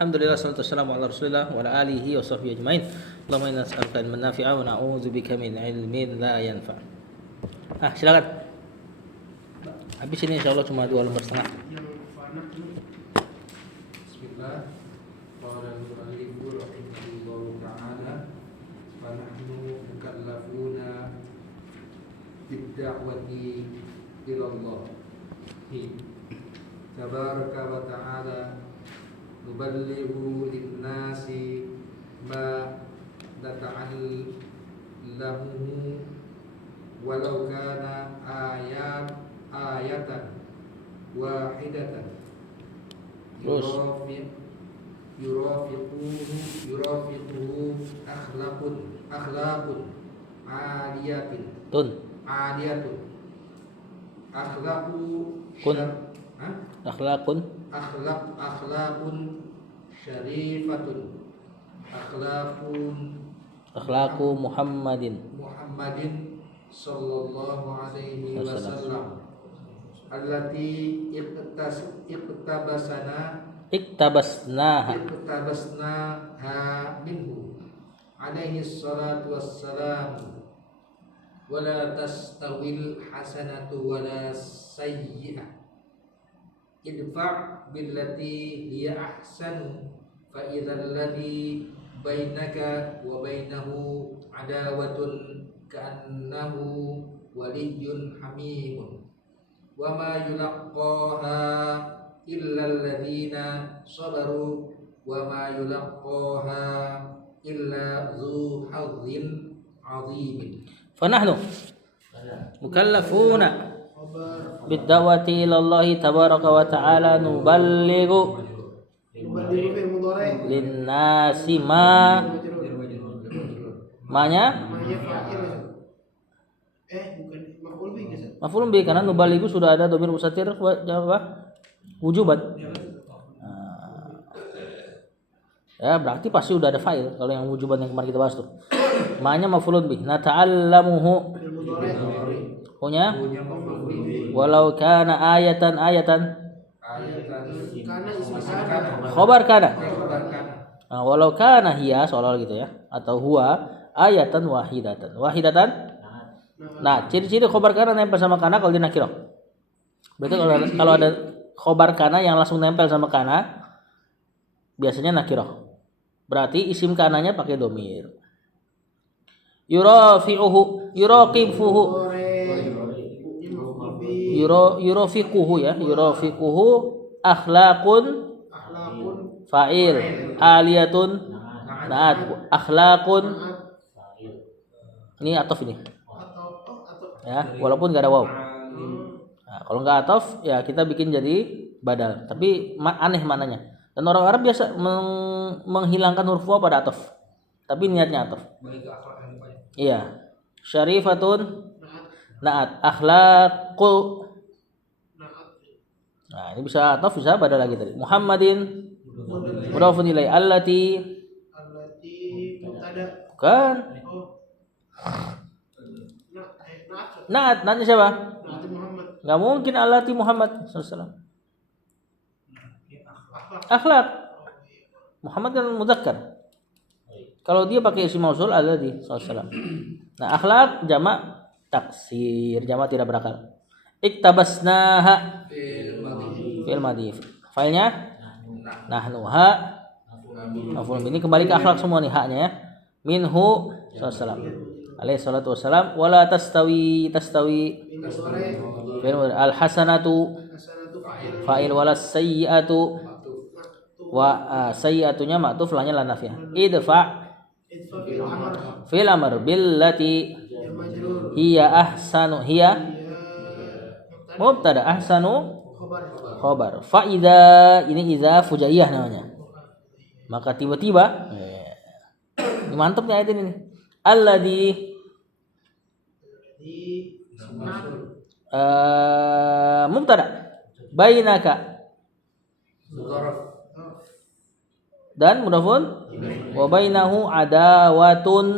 Alhamdulillah salatu wassalamu ala Rasulillah wa ala alihi wa sahbihi ajmain. Allahumma inna nas'aluka ilman nafi'a wa na'udzubika min ilmin la yanfa'. Silakan. Habis ini insyaallah cuma 2 lembar setengah. Bismillah. Qala al-mu'allifu rahimahullahu ta'ala wa nahnu mukallafuna bid-da'wati ila Allah. Tabaraka wa ta'ala nuballighu lin-nasi ma nata'allamuhu walau kana ayatan wahidatan yurafiquhu akhlaqun aliyatun akhlaqun syarifatun Akhlaqu Muhammadin sallallahu alaihi wasallam allati iktabasnaha minhu alaihi salatu wassalam wala tastawil hasanatu wala sayyi'ah idfa' billati hiya ahsanu fa idzal ladzi bainaka wa bainahu adawatun ka'annahu waliyyun hamimun wa ma yulaqqaha illa alladhina sabaru wa ma yulaqqaha illa dzu hazzin 'azimin. Fanahnu mukallafuna bid-da'wati ila Allah tabaraka wa ta'ala nuballighu lin-nasi maf'ul bi karena nuballighu sudah ada dhamir mustatir wujuban. Ya berarti pasti udah ada fa'il kalau yang wujuban yang kemarin kita bahas tuh. Ma'nya maf'ulun bi. Nata'allamuhu punya walau kana ayatan khobar kana. Walau kana hiya soal gitu ya atau huwa ayatan wahidatan. Nah, ciri-ciri khobar kana nempel sama kana kalau dia nakirah. Berarti kalau ada khobar kana yang langsung nempel sama kana biasanya nakirah. Berarti isim kananya pakai domir. Yurafi'uhu, yuraqifuhu, yurafiquhu ya, yurafiquhu akhlaqun fa'il, aliyatun na'at, akhlaqun ini atof ini. Ya, walaupun enggak ada waw. Nah, kalau enggak atof ya kita bikin jadi badal, tapi aneh mananya. Dan orang Arab biasa menghilangkan huruf waw pada atof. Tapi niatnya atof. Iya. Syarifatun na'at, akhlaqu. Nah, ini bisa atof bisa badal lagi tadi. Muhammadin mudhafun ilaihi allati bukan. Na'at, na'atnya siapa? Enggak mungkin allati Muhammad sallallahu alaihi wasallam. Akhlak. Muhammad kan mudzakkar. Kalau dia pakai isim mausul alladzi sallallahu alaihi wasallam. Nah, akhlak jamak taksir, jamak tidak berakal. Iktabasnaha fi'il madhi. Failnya nahnuha maf'ul ini kembali ke akhlak semua nih haknya ya. Minhu sallallahu alaihi wasallam. Alaihi salatu wassalam wala tastawi al hasanatu fa'il wala sayyi'atu wa sayyi'atunya ma'tuf lahnya la nafiyah. Idfa fil amr billati hiya ahsanu, hiya mubtada, ahsanu khobar. Fa idza ini idza fujaiyah namanya. Maka tiba-tiba ini mantap nih ayat ini nih. Alladzi mubtada bainaka dan mudhafun wa bainahu adawatun.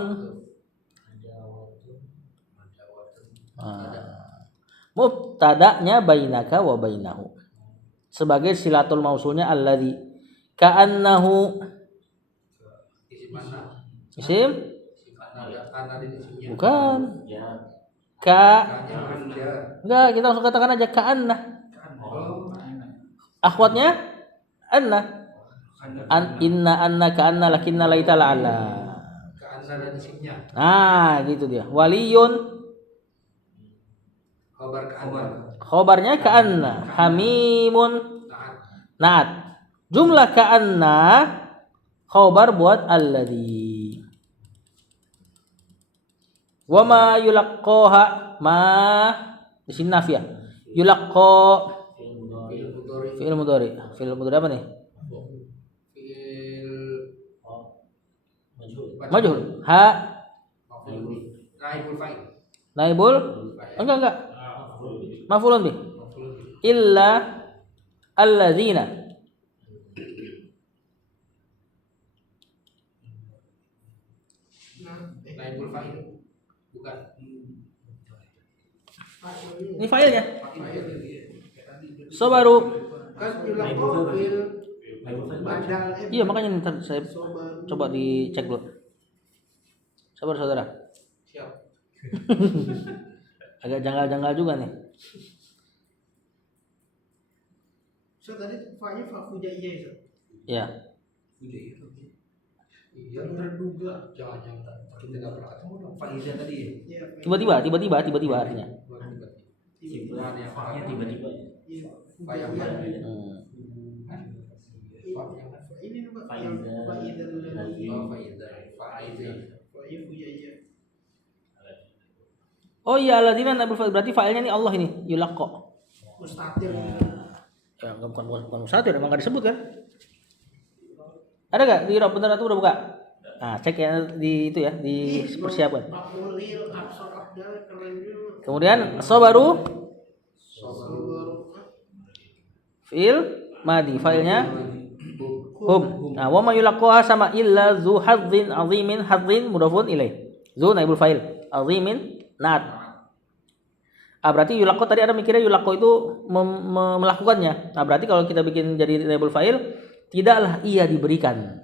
Mubtada'nya bainaka wa bainahu sebagai silatul mausulnya alladzi Ka'annahu Isim mana? isim? Karena di isimnya. Bukan. Ka Kanya aja. enggak, kita langsung katakan aja ka'anna. Oh, Akhwatnya anna. Inna anna ka'anna lakinna laita la'ala. karena dan isimnya. Nah, gitu dia. Waliyun Khabar ka'anna. khobarnya ka'anna. Hamimun Naat. naat. Jumlah ka'anna khobar buat alladhi. Wa ma yulaqqaha ma di sini nafiyah. Yulaqqa Fi'il mudhari. fi'il mudhari apa nih? Fi'il Majhul. Ha naibul fa'il. naibul enggak maf'ulun bih. Illa alladzina Naibul fa'il. Bukan. ini failnya. Fa'il. Sabaru. Kan yulaqqa fi'il badal. Iya makanya ntar saya coba dicek dulu. Sabar saudara. Siap. Agak janggal-janggal juga nih. So tadi fa'nya fafujaiyah itu. Ya. Iya, terduga. Jangan-jangan kita enggak pernah ketemu dong. Faizah tadi ya. Iya. Tiba-tiba artinya. Tiba-tiba. Iya. Fa yang mana? Ini Pak yang fa'idah lagi. Oh, faizah. Faizah. Fa'nya fujaiyah. Oh iya alladzina naibul fa'il berarti fa'ilnya nih Allah ini yulaqqa. Mustatir. Ya bukan mustatir emang enggak disebut kan? Ada enggak di Rob bener atau udah buka? Nah, cek ya di itu ya, dipersiapkan. Maqulil aksar abdal keren juga. Kemudian sabaru Sabar. fi'il madi fa'ilnya hum. Nah, wa ma yulaqqaha sama illa zu hadzin azimin hadzin mudhafun ilaih. Zu naibul fa'il, azimin naat. Berarti yulaqqa tadi ada mikirnya yulaqqa itu melakukannya. Nah, berarti kalau kita bikin jadi naibul fa'il tidaklah ia diberikan.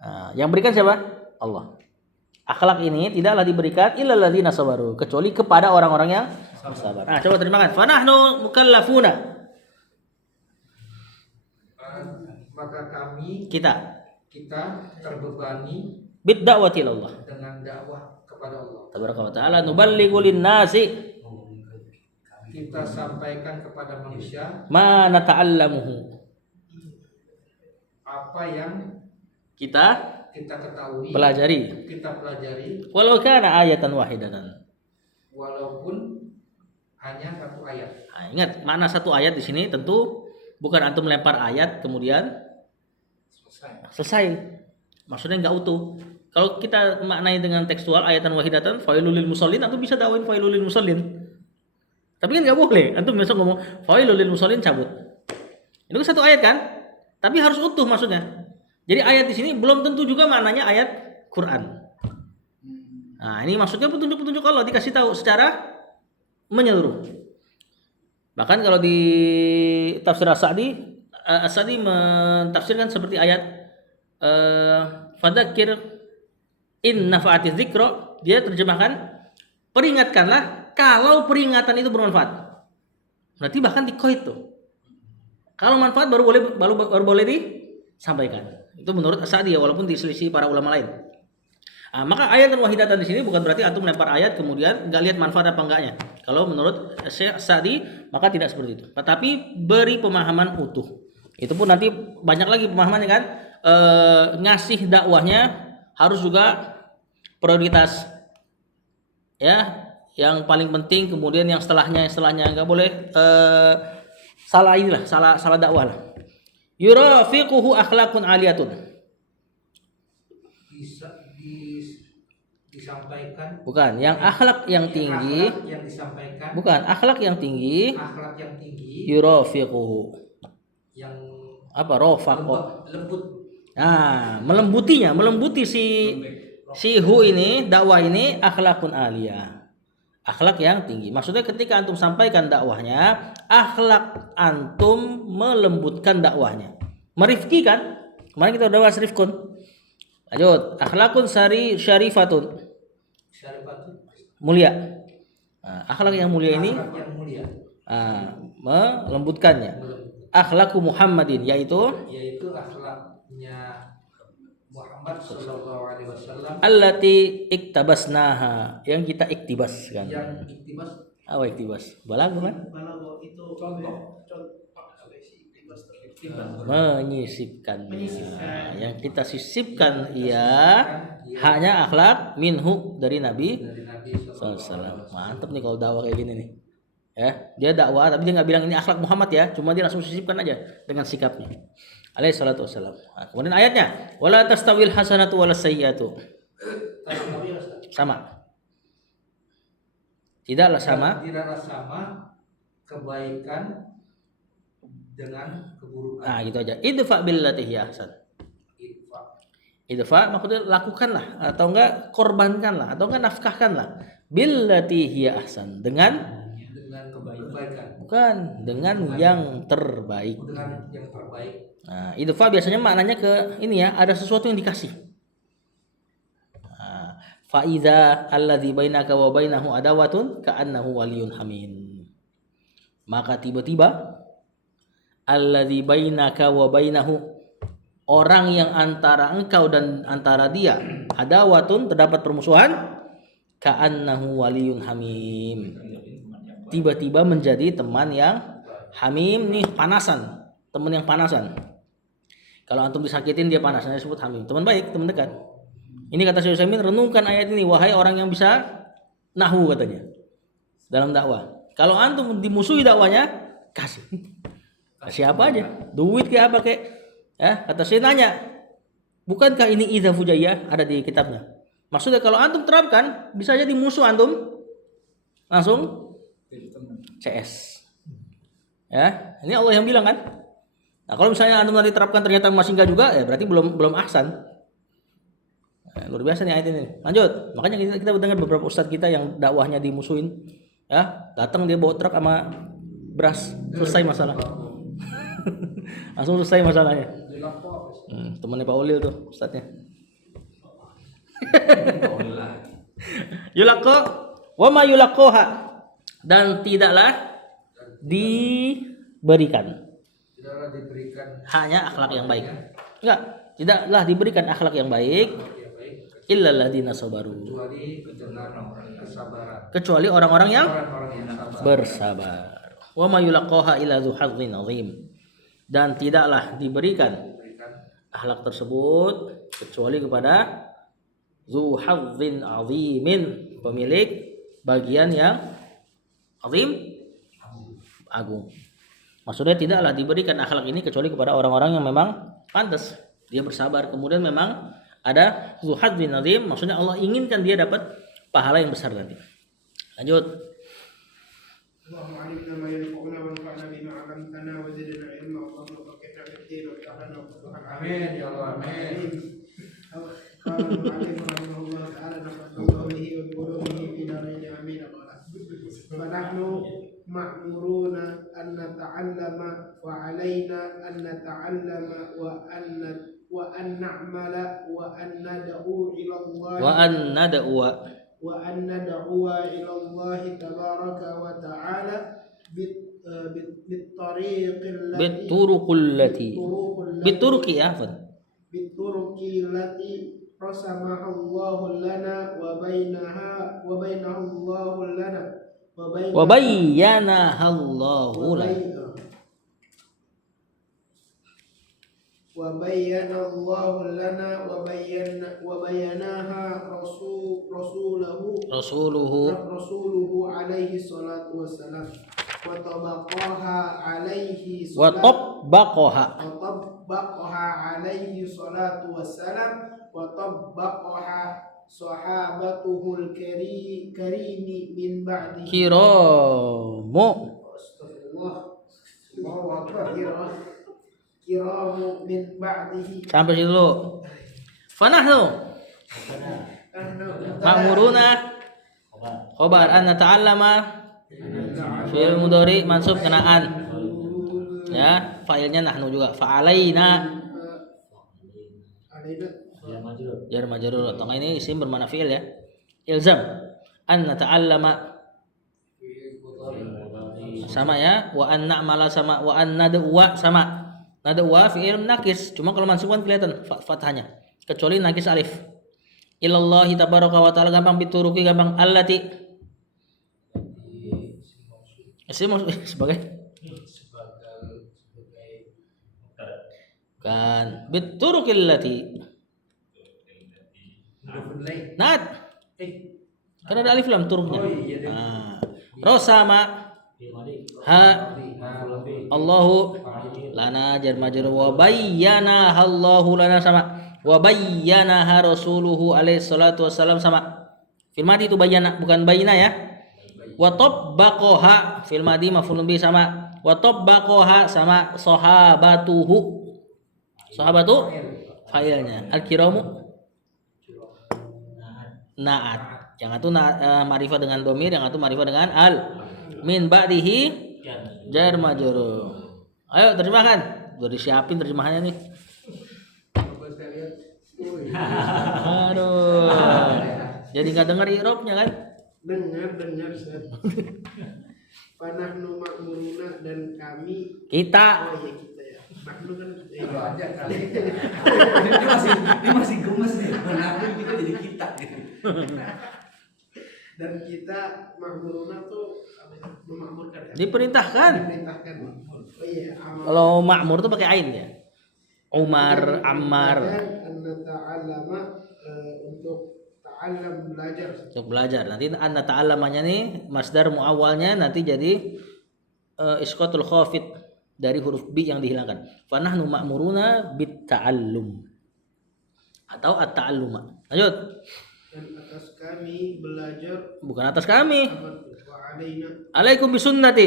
Nah, yang berikan siapa? Allah. Akhlak ini tidaklah diberikan illal ladzina sabaru, kecuali kepada orang-orang yang bersabar. Nah, coba terjemahkan. Fa nahnu mukallafuna. Maka kami Kita terbebani bid da'wati ilallah. dengan dakwah kepada Allah. Tabaraka wa ta'ala nuballighu lin-nasi Kita sampaikan kepada manusia ma nata'allamuhu. apa yang Kita kita ketahui, pelajari. kita pelajari, Walau kana ayatan wahidatan. walaupun hanya satu ayat. Nah, ingat mana satu ayat di sini tentu bukan antum melempar ayat kemudian selesai. Maksudnya enggak utuh. Kalau kita maknai dengan tekstual ayatan wahidatan failul lil musallin, antum bisa dakwain failul lil musallin. Tapi kan enggak boleh. Antum besok ngomong failul lil musallin cabut. Itu kan satu ayat kan? Tapi harus utuh maksudnya. Jadi ayat di sini belum tentu juga maknanya ayat Quran. Nah, ini maksudnya petunjuk-petunjuk Allah dikasih tahu secara menyeluruh. Bahkan kalau di tafsir As-Sa'di, As-Sa'di mentafsirkan seperti ayat fadzakir in nafa'atiz dzikra, dia terjemahkan peringatkanlah kalau peringatan itu bermanfaat. Berarti bahkan dikoit tuh. Kalau manfaat baru boleh disampaikan. Itu menurut As-Sa'di ya, walaupun diselisih para ulama lain. Nah, maka ayat dan wahidatan di sini bukan berarti antum melempar ayat kemudian nggak lihat manfaat apa enggaknya. Kalau menurut Syekh Sa'di maka tidak seperti itu. Tetapi beri pemahaman utuh. Itu pun nanti banyak lagi pemahamannya kan. Ngasih dakwahnya harus juga prioritas. Ya, yang paling penting kemudian yang setelahnya nggak boleh salah dakwah lah. Yurafiquhu akhlaqun aliyatun. Bisa disampaikan. Bukan, yang akhlak yang tinggi. Akhlak yang disampaikan. Bukan, akhlak yang tinggi. Akhlak yang tinggi. Yurafiquhu. Yang Apa rofaqo? lembut. Nah, melembuti si hu ini, dakwah ini akhlakun aliyah. Akhlak yang tinggi. Maksudnya ketika antum sampaikan dakwahnya, akhlak antum melembutkan dakwahnya, Merifki kan? Kemarin kita udah bahas rifkun. Lanjut, akhlakun syarifatun. Syarifatun. Mulia. Nah, akhlak yang mulia ini Akhlak yang mulia. melembutkannya. Akhlaku Muhammadin yaitu akhlaknya Muhammad sallallahu alaihi wasallam allati iktabasnaha, yang kita iktibaskan. yang iktibas Apa iktibas? Balago kan? Balago itu Contoh. Menyisipkan. Menyisipkan. Yang kita sisipkan hanya akhlak minhu dari Nabi SAW. Mantap nih kalau dakwah kayak gini nih. Ya, dia dakwah tapi dia nggak bilang ini akhlak Muhammad ya, cuma dia langsung sisipkan aja dengan sikapnya. Alaihi salatu wassalam. Nah, kemudian ayatnya, wala tastawil hasanatu walas sayyiatu. Sama. Tidaklah sama kebaikan dengan keburukan. Nah, gitu aja. Idfa billati hiya ahsan. Idfa maksudnya lakukanlah atau enggak korbankanlah atau enggak nafkahkanlah billati hiya ahsan, dengan kebaikan. bukan dengan yang terbaik. Dengan yang terbaik. Nah, idfa biasanya maknanya ke ini ya, ada sesuatu yang dikasih. Nah, fa idza alladzi bainaka wa bainahu adawatun ka'annahu waliyyun hamim. Maka tiba-tiba alladzi bainaka wa bainahu, orang yang antara engkau dan antara dia adawatun, terdapat permusuhan, ka'annahu waliyyun hamim, tiba-tiba menjadi teman yang hamim nih, panasan, teman yang panasan. Kalau antum disakitin dia panas, nah disebut hamim, teman baik, teman dekat. Ini kata Syekh Utsaimin, renungkan ayat ini wahai orang yang bisa nahwu katanya dalam dakwah. Kalau antum dimusuhi dakwanya, kasih apa aja, duit kayak apa kayak ya. Kata saya nanya, bukankah ini idza fujaiyah, ada di kitabnya. Maksudnya kalau antum terapkan, bisa jadi musuh antum langsung CS. Ya, ini Allah yang bilang kan. Nah, kalau misalnya antum nanti terapkan ternyata masih enggak juga, ya berarti belum ahsan. Nah, luar biasa nih ayat ini. Lanjut. Makanya kita dengar beberapa ustadz kita yang dakwahnya dimusuhin. Ya, datang dia bawa truk sama beras, selesai masalah. Langsung selesai masalahnya. Temannya Pak Ulil tuh ustadznya. Yulaqo wa ma yulaqoha, dan tidaklah diberikan hanya akhlak yang baik. Enggak, tidaklah diberikan akhlak yang baik illal ladzina sabaru, kecuali orang-orang yang bersabar. Wa ma yulaqoha illa dzu hadzin azim, dan tidaklah diberikan akhlak tersebut kecuali kepada dzu hadzin azimin, pemilik bagian yang azim, agung. Maksudnya tidaklah diberikan akhlak ini kecuali kepada orang-orang yang memang pantas, dia bersabar, kemudian memang ada dzu hadzin azim, maksudnya Allah inginkan dia dapat pahala yang besar nanti. Lanjut. اللهم علمنا ما ينفعنا وانفعنا بما علمتنا وزدنا علما اللهم فقهنا في الدين وافتحنا وفتوحا Amin ya Allah, amin. قال المعلم رحمه الله تعالى نفعنا الله به وبعلومه في دارين امين. فنحن مأمورون أن نتعلم وعلينا أن نتعلم وأن نعمل وأن ندعو إلى الله وأن ندعو إلى الله تبارك وتعالى بالطريق التي رسمها الله لنا وبينها الله لنا وبينها الله لنا وبين الله لنا وبيناها رسوله عليه الصلاة والسلام وطبقها عليه الصلاة والسلام وطبقها صحابته الكريم من بعده kiramu min ba'dihi. Sampai situ dulu. Fanahnu ma'muruna khabar an nata'allama fi'il mudhari mansub kenaan Ya, fa'ilnya nahnu juga. Fa'alaina Alaina jar majrur. Atau ini isim bermakna fi'il ya. Ilzam an nata'allama sama ya, wa an na'mala sama, wa an nadwa sama. Nadwa fi'il nakis, cuma kalau mansub kan kelihatan fathahnya. Kecuali nakis alif. Ilallahi tabaraka wa ta'ala gampang bituruki gampang allati. Isim sebagai kan biturukil lati. Nat. Kan ada alif lam turuknya. Nah, rosama ha Allahu lana jar majrur wa bayyana Allahu lana sama wa bayyana rasuluhu alaihi salatu wassalam sama. Fil madi itu bayyana bukan bayina ya. Wa tabbaqaha fil madi maf'ulun bi sama wa tabbaqaha sama sahabatuhu. Sahabatu fa'ilnya al-kiramu na'at. Yang satu ma'rifah dengan domir, yang satu ma'rifah dengan al. Min ba'dihi jar majrur. Ayo terjemahkan. Udah disiapin terjemahannya nih. Aduh. Jadi nggak dengar i'rabnya kan? dengar Ustaz. Panahnu ma'muruna dan kami Kita. oh iya kita ya. Nahnu kan Kalau aja kali. Ini masih gemes nih. Kenapa kita jadi kita gitu. dan kita ma'muruna tuh apa ya? Memakmurkan ya. Diperintahkan. Diperintahkan. Oh iya, amal. Kalau makmur tuh pakai ain ya. Umar, Ammar. Anda ta'allama untuk ta'allam belajar. Untuk belajar. Nanti anda ta'allamanya nih masdar muawwalnya nanti jadi isqatul khafid dari huruf B yang dihilangkan. Fanahnu ma'muruna bit ta'allum atau at-ta'alluma. Lanjut. Dan atas kami belajar Bukan atas kami. wa alaina Alaikum bisunnati.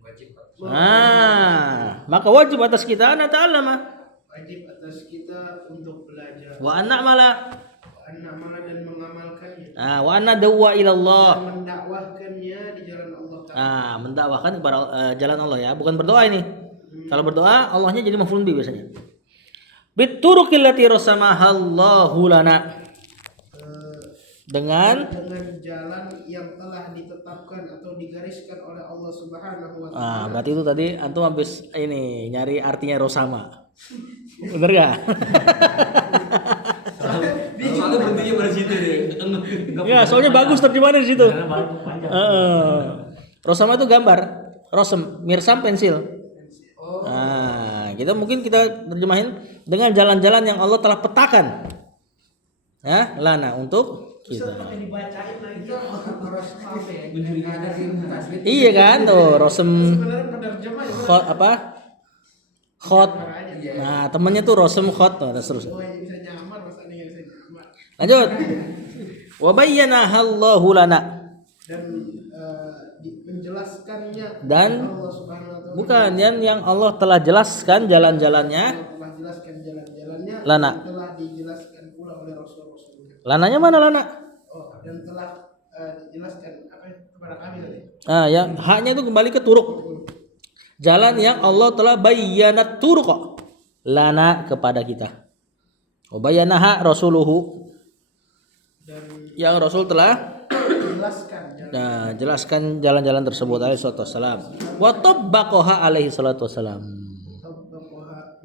Wajib. Nah, maka wajib atas kita an ta'allama wajib atas kita untuk belajar wa an na'mala. an-na'mala dan mengamalkannya Nah, wa an nadwa ila Allah. dan mendakwahkannya di jalan Allah Ta'ala. Nah, mendakwahkan kepada jalan Allah ya, bukan berdoa ini. Kalau berdoa Allahnya jadi maf'ulun bi biasanya. Bituruqil lati rasamahallahu lana. Dengan jalan yang telah ditetapkan atau digariskan oleh Allah Subhanahu wa taala. ah, berarti itu tadi antum habis ini nyari artinya rosama. Bener gak? Soalnya berhentinya pada situ deh. Ya, soalnya bagus terjemahannya di situ. Rosama itu gambar, rosem, mirsam pensil. Nah, mungkin kita terjemahin dengan jalan-jalan yang Allah telah petakan. Ya, lana untuk kita. Dibacain lagi Harus apa ya? Mencuri ada ilmu tasbih. Iya kan tuh, rosem sebenarnya penerjemah ya. khot apa? Khot. Nah, temennya tuh rosem khot tuh, dan seterusnya. Oh, yang bisa nyamar Mas Ani yang bisa nyamar. Lanjut. Wa bayyanahallahu lana. Dan menjelaskannya Dan Allah Subhanahu wa taala. bukan yang Allah telah jelaskan jalan-jalannya. Allah telah jelaskan jalan-jalannya Lana. dan telah dijelaskan pula oleh Rasul-Rasulnya. Lananya mana lana? Oh, dan telah dijelaskan apa ya, kepada kami tadi. Ah, ya, haknya itu kembali ke turuk. Jalan yang Allah telah bayyanat turuq lana kepada kita. Wa bayyanaha rasuluhu. Dan Yang Rasul telah jelaskan jelaskan jalan-jalan tersebut alaihi salatu wassalam. Wa tabbaqaha alaihi salatu wassalam.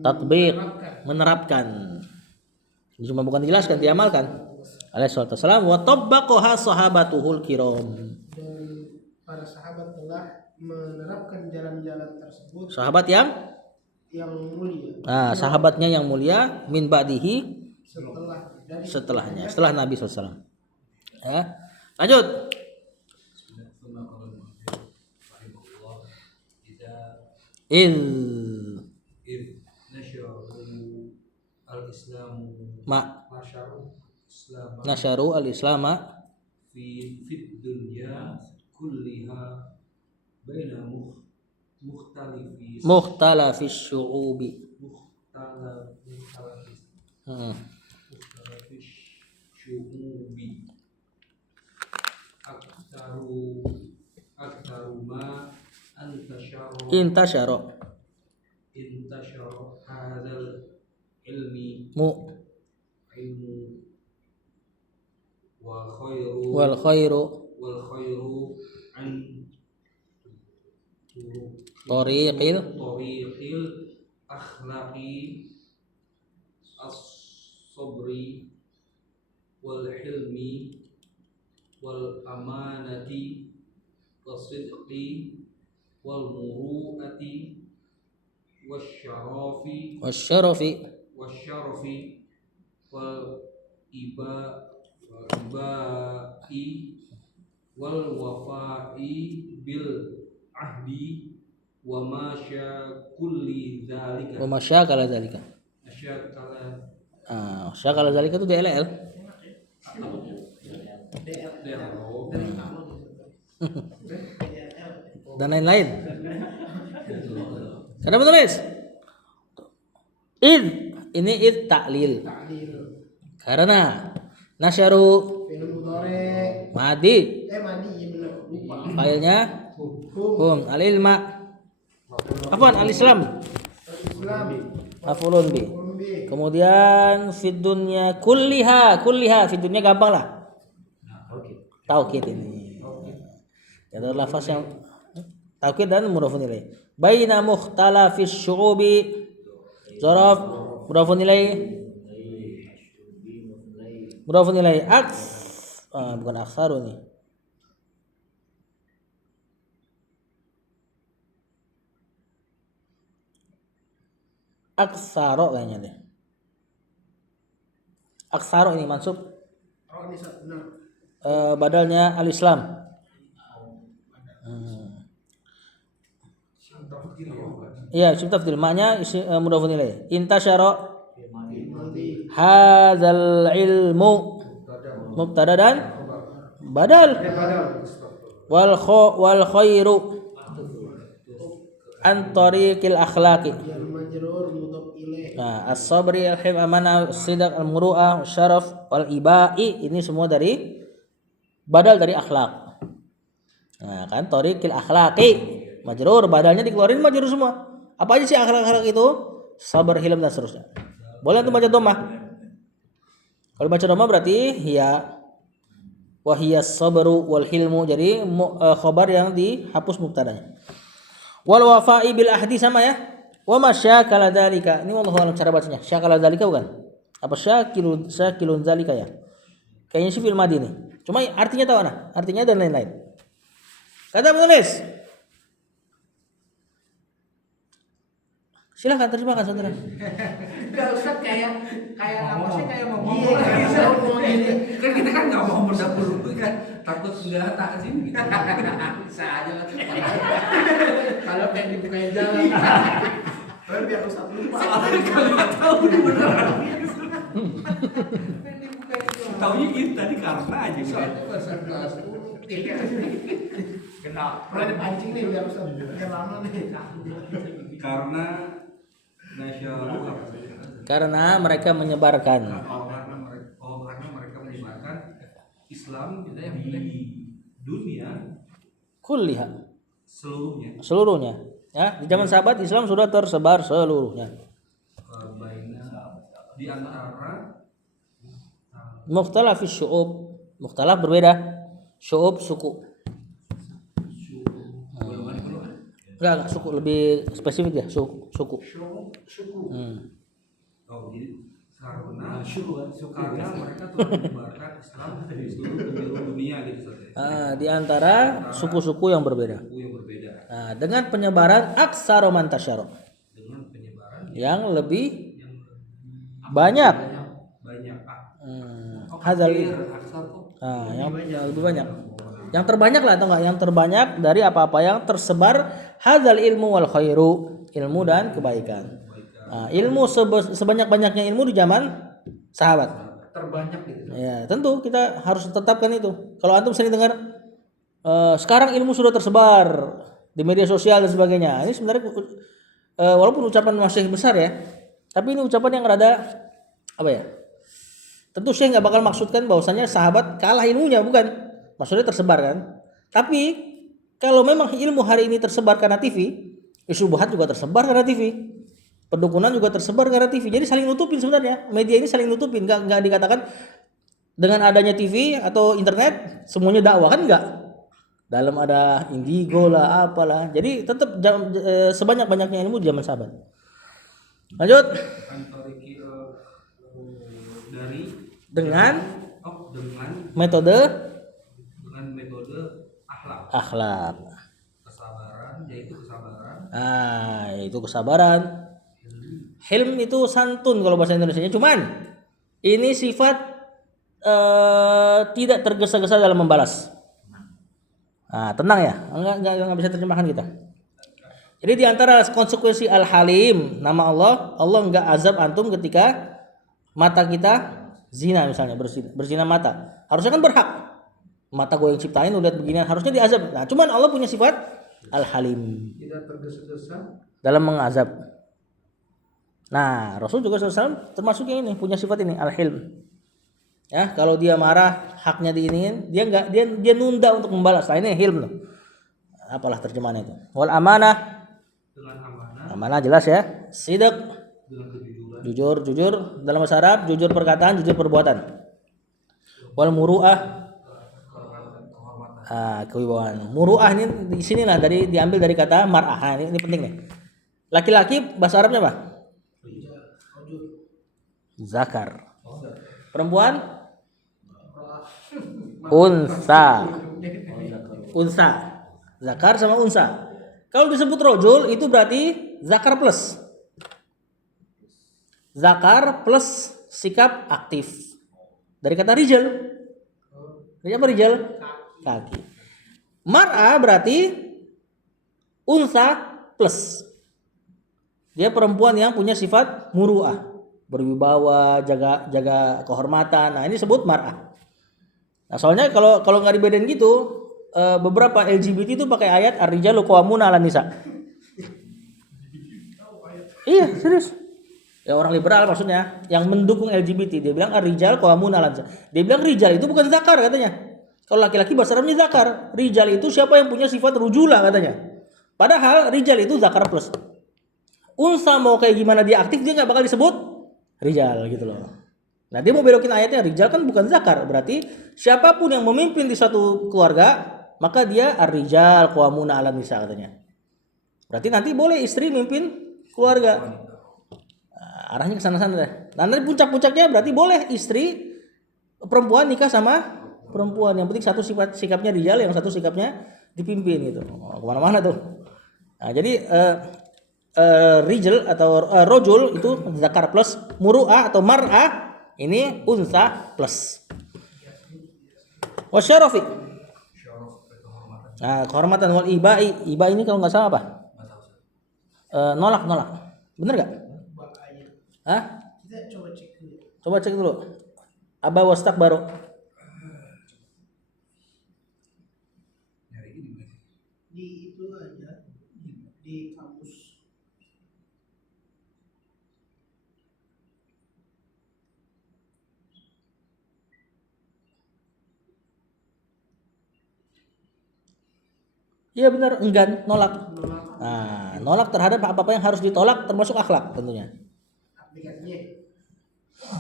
Tatbiq, menerapkan. Ini cuma bukan dijelaskan, diamalkan. Alaihi salatu wassalam wa tabbaqaha sahabatuhul kiram. dan para sahabat telah menerapkan jalan-jalan tersebut Sahabat yang mulia. sahabatnya yang mulia min ba'dihi Setelahnya setelah Nabi SAW. Ya. Lanjut. Il nasyaru al-islama fi dunya kulliha baina mukhtalafis syu'ubi. syu'ubi aktaru ma antasyara Intasyara intashara hadzal ilmi mu ilmu wa wal khairu khairu an tariqil tariqil akhlaqi as-sabri wal hilmi wal amanati wasidqi wal muru'ati wasyarafi wasyarafi wasyarafi wal ibai wal wafai bil ahdi wa ma kulli dzalika wa masyakala dzalika. asyakala Syakala dzalika itu DLL. Dan lain-lain. Kenapa tulis? Id, ini id taklil. Karena nasyaru Film mudhari. madi Madi ya benar. Lupa. failnya hum al ilma afwan al islam Islam. maf'ulun bi. Kombi. Kemudian fid dunya kulliha fid dunya gampang lah. Taukid ini. Ada lafaz yang taukid dan mudhafun ilaih. Baina mukhtalafis syu'ubi zaraf mudhafun ilaih. Mudhafun ilaih bukan aksaru nih. Aksaro kayaknya deh. Aksaro ini mansub Oh ini benar. badalnya al-Islam. Iya, isim tafdil maknya mudhafun ilaih. Intasyara Madi. hadzal ilmu mubtada dan badal wal khairu an tariqil akhlaqi. Jar majrur mudhaf ilaih. Nah, as-sabri al-him amanah sidq al-muru'ah syaraf wal ibai ini semua dari badal dari akhlak. Nah, kan tariqil akhlaqi majrur badalnya dikeluarin majrur semua. Apa aja sih akhlak-akhlak itu? Sabar, hilm dan seterusnya. Boleh tuh baca dhammah. Kalau baca dhammah berarti hiya wa hiya sabru wal hilmu. Jadi khabar yang dihapus mubtadanya. Wal wafa'i bil ahdi sama ya. Wa masyakala dzalika. Ini wallahu alam cara bacanya. Syakala dzalika bukan? Apa syakilun dzalika ya? Kayaknya sih fil madi nih. Cuma artinya tahu nah? Artinya dan lain-lain. Kata penulis. Silakan terjemahkan saudara. Enggak usah kayak apa sih kayak ngomong Gini. kan kita kan nggak mau berdahulu kan takut nggak tak sini bisa aja lah Kalau pengen dibukain jalan. Tapi biar Ustaz lupa. kalau nggak tahu ini beneran taunya ini tadi karena aja Kenal. Mulai dipancing nih biar Ustaz biar lama nih. karena nasional Karena mereka menyebarkan. karena mereka menyebarkan Islam di dunia Kulliha. seluruhnya Ya, di zaman sahabat Islam sudah tersebar seluruhnya. Di antara Mukhtalafis syu'ub. Mukhtalaf berbeda. Syu'ub suku. Enggak, suku lebih spesifik ya, suku. Oh, jadi karena mereka telah menyebarkan Islam di seluruh penjuru dunia gitu saja. Di antara suku-suku yang berbeda. Suku yang berbeda Nah, dengan penyebaran aksara man tasyara. dengan penyebaran Yang lebih yang banyak. banyak. Hadzal Aksar kok. yang lebih banyak. Yang terbanyak lah atau enggak? Yang terbanyak dari apa-apa yang tersebar hadzal ilmu wal khairu, ilmu dan kebaikan. Ilmu sebanyak-banyaknya ilmu di zaman sahabat. Terbanyak gitu. Ya, tentu kita harus tetapkan itu. Kalau antum sering dengar sekarang ilmu sudah tersebar di media sosial dan sebagainya. Ini sebenarnya walaupun ucapan masih besar ya, tapi ini ucapan yang rada apa ya? Tentu saya nggak bakal maksudkan bahwasanya sahabat kalah ilmunya, bukan. Maksudnya tersebar kan. Tapi kalau memang ilmu hari ini tersebar karena TV, syubhat juga tersebar karena TV. Perdukunan juga tersebar karena TV. Jadi saling nutupin sebenarnya. Media ini saling nutupin. Nggak dikatakan dengan adanya TV atau internet semuanya dakwah, kan enggak. Dalam ada Indigo lah, apalah. Jadi tetap sebanyak-banyaknya ilmu di zaman sahabat. Lanjut. Antariki dari Dengan dengan metode akhlak. akhlak. Kesabaran, yaitu kesabaran. Itu kesabaran. Hilm itu santun kalau bahasa Indonesianya. Cuman ini sifat tidak tergesa-gesa dalam membalas. Tenang ya, nggak bisa terjemahkan kita. Jadi di antara konsekuensi Al-Halim, nama Allah nggak azab antum ketika mata kita zina misalnya, berzina mata. Harusnya kan berhak. Mata gue yang ciptain udah beginian, harusnya diazab. Nah, cuman Allah punya sifat Al-Halim. Tidak tergesa-gesa Dalam mengazab. Nah, Rasul juga SAW termasuk yang ini, punya sifat ini, Al-Hilm. Ya, kalau dia marah, haknya diingin, dia nunda untuk membalas. Nah, ini hilm loh. Apalah terjemahannya itu. Wal amanah. Dengan amanah. Amanah jelas ya. Sidq. Dengan kejujuran. Jujur dalam bahasa Arab, jujur perkataan, jujur perbuatan. Wal muru'ah. Kewibawaan. Muru'ah ini di sinilah diambil dari kata mar'ah. Ini penting nih. Laki-laki bahasa Arabnya apa? Zakar. Perempuan? Unsa. Zakar sama unsa. Kalau disebut rojul itu berarti zakar plus. Zakar plus sikap aktif. Dari kata rijal. Dari apa rijal? Kaki. Mar'a berarti unsa plus. Dia perempuan yang punya sifat muru'ah, berwibawa, jaga kehormatan. Nah, ini disebut mar'ah. Nah, soalnya kalau nggak dibedain gitu, beberapa LGBT itu pakai ayat ar-rijalu qawwamuna 'alan nisa. Iya, serius. Ya orang liberal maksudnya yang mendukung LGBT, dia bilang ar-rijal qawwamuna 'alan nisa. Dia bilang rijal itu bukan zakar katanya. Kalau laki-laki bahasa Arabnya zakar. Rijal itu siapa yang punya sifat rujula katanya. Padahal rijal itu zakar plus. Unsa mau kayak gimana dia aktif, dia nggak bakal disebut rijal gitu loh. Nah, dia mau belokin ayatnya, rijal kan bukan zakar, berarti siapapun yang memimpin di suatu keluarga maka dia ar-rijal qawwamuna 'alan nisa katanya. Berarti nanti boleh istri mimpin keluarga. Arahnya ke sana-sana deh. Nah, nanti puncak-puncaknya berarti boleh istri perempuan nikah sama perempuan. Yang penting satu sikapnya rijal, yang satu sikapnya dipimpin gitu. Kemana-mana tuh. Nah, jadi rijal atau rojul itu zakar plus, muru'ah atau mar'ah ini unsa plus. Wasyarafi. Nah, kehormatan wal ibai. Iba ini kalau nggak salah apa? Nolak. Bener nggak? Hah? kita coba cek dulu. Coba cek dulu. Aba wastakbaru. Di itu aja di kamus. Iya benar, enggan, nolak. Nah, nolak terhadap apa-apa yang harus ditolak termasuk akhlak tentunya. Aplikasinya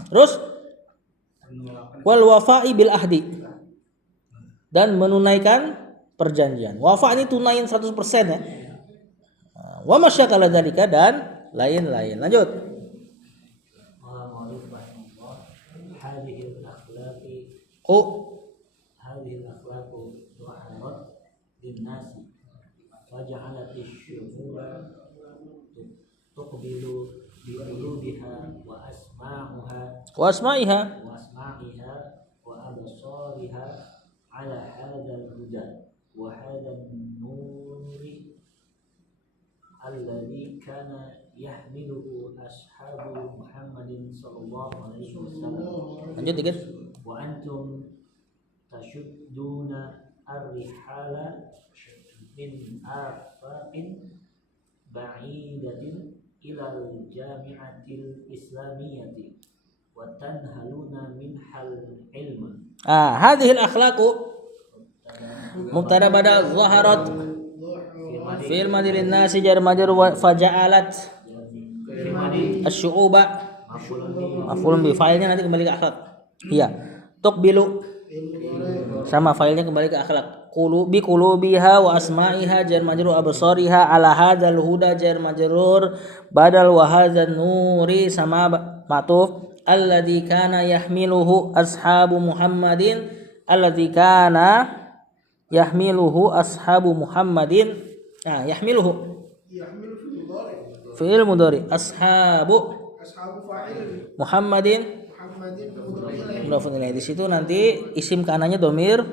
Terus wal wafa'i bil ahdi. Dan menunaikan perjanjian. Wafa ini tunain 100% ya. Wa masyakala dzalika dan lain-lain. Lanjut. هذه الأخلاق ظهرت للناس وجعلت الشعوب تقبل بقلوبها Wasma'iha. وأبصارها على هذا الهدى وهذا النور الذي كان يحمله أصحاب محمد صلى الله عليه وسلم. Lanjut dikit. وأنتم تشدون الرحال من آفاق بعيدة إلى الجامعة الإسلامية وتنهلون منها العلم. Hadhil akhlaqu mubtada badal zaharat fil madilin nasi jar majrur faja'alat Asyu'uba maf'ulun bihi maf'ulun bi, failnya nanti kembali ke akhlak. Iya. Tuqbilu sama failnya kembali ke akhlak. Qulubi qulubiha wa asma'iha jar majrur absariha ala hadzal huda jar majrur badal wa hadzal nuri sama matuf alladzi kana yahmiluhu ashabu Muhammadin alladzi kana yahmiluhu ashabu Muhammadin. Nah, yahmiluhu يحمل في المضارع fi'il mudhari ashabu أصحاب فاعل Muhammadin محمد مضاف إليه mudhafun ilaih. Di situ nanti isim kananya domir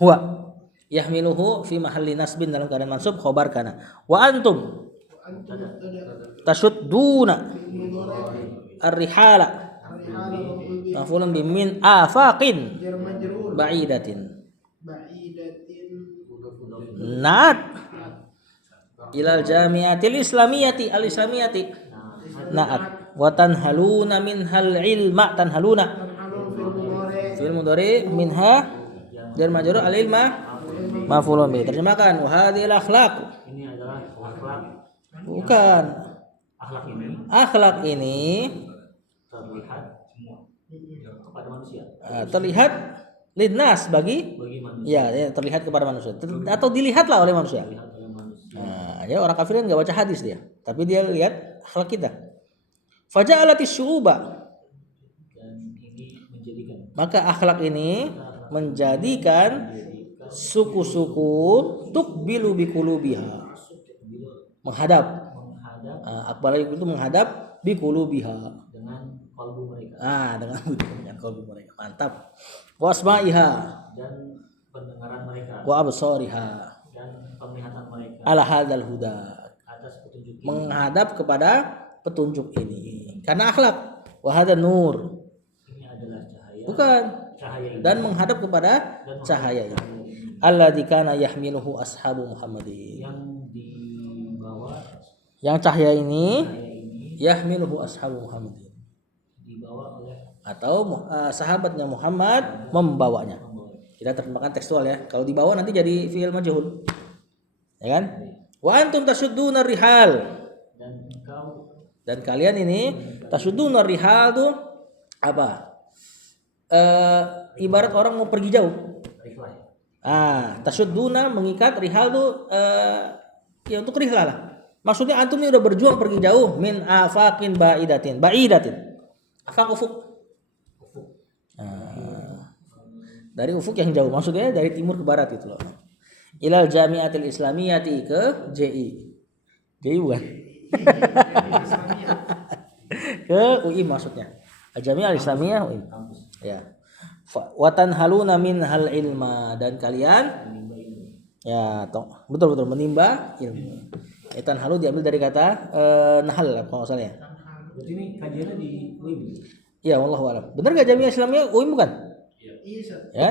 huwa yahmiluhu fi mahalli nasbin dalam keadaan mansub khobar kana. Wa antum وأنتم مبتدأ tashudduna المضارع ar-rihala الرحال مفعول به maf'ulun bi min afaqin جر مجرور ba'idatin بعيدة nat ilal jamiatil islamiyati al islamiyati naat wa tanhaluna minhal ilma tanhaluna تنحل في المضارع fi'il mudhari minha jar majrur al ilma maf'ulun bi. Terjemahkan wa hadhil akhlaq. ini adalah akhlak. Bukan. Akhlak ini Akhlak ini terlihat kepada manusia, terlihat linnas bagi bagi manusia, ya terlihat kepada manusia atau dilihatlah oleh manusia. terlihat oleh manusia. Nah, ya orang kafir kan nggak baca hadis dia, tapi dia lihat akhlak kita. Faja'alatis syu'uba, Dan ini menjadikan maka akhlak ini menjadikan suku-suku tuqbilu biqulubiha menghadap. menghadap Aqbala itu menghadap biqulubiha. dengan kalbu mereka Dengan kalbu mereka. Mantap. Wa asma'iha dan pendengaran mereka wa absariha dan penglihatan mereka ala hadzal huda. atas petunjuk ini. Menghadap kepada petunjuk ini. Karena akhlak. Wa hadzal nur. Ini adalah cahaya. Bukan. Cahaya ini. Dan menghadap kepada cahaya ini. Alladzi kana yahmiluhu ashabu Muhammadin. Yang dibawa Yang cahaya ini cahaya ini yahmiluhu ashabu Muhammadin. dibawa oleh Atau sahabatnya Muhammad membawanya. Kita terjemahkan tekstual ya. Kalau dibawa nanti jadi fi'il majhul. Ya kan? Wa antum tashudduna rihal. dan engkau Dan kalian ini tashudduna rihal tuh apa? Ibarat orang mau pergi jauh. rihlah Tashudduna mengikat, rihal tuh ya untuk rihlah lah. Maksudnya antum ini udah berjuang pergi jauh min afaqin ba'idatin. Afaq ufuk. Dari ufuk yang jauh, maksudnya dari timur ke barat itu loh. Ilal jamiatil islamiyati ke JI. JI bukan? Ke UI maksudnya. Al-Jami'ah Al-Islamiyah UI. Ya. Wa tanhaluna minhal ilma, dan kalian ya betul menimba ilmu. Tanhalu diambil dari kata nahal kalau nggak salah ya. berarti ini kajiannya di UIN. Iya, wallahu a'lam. Benar enggak Jami'ah Islamiyah UI bukan? Iya, Ustaz. Ya.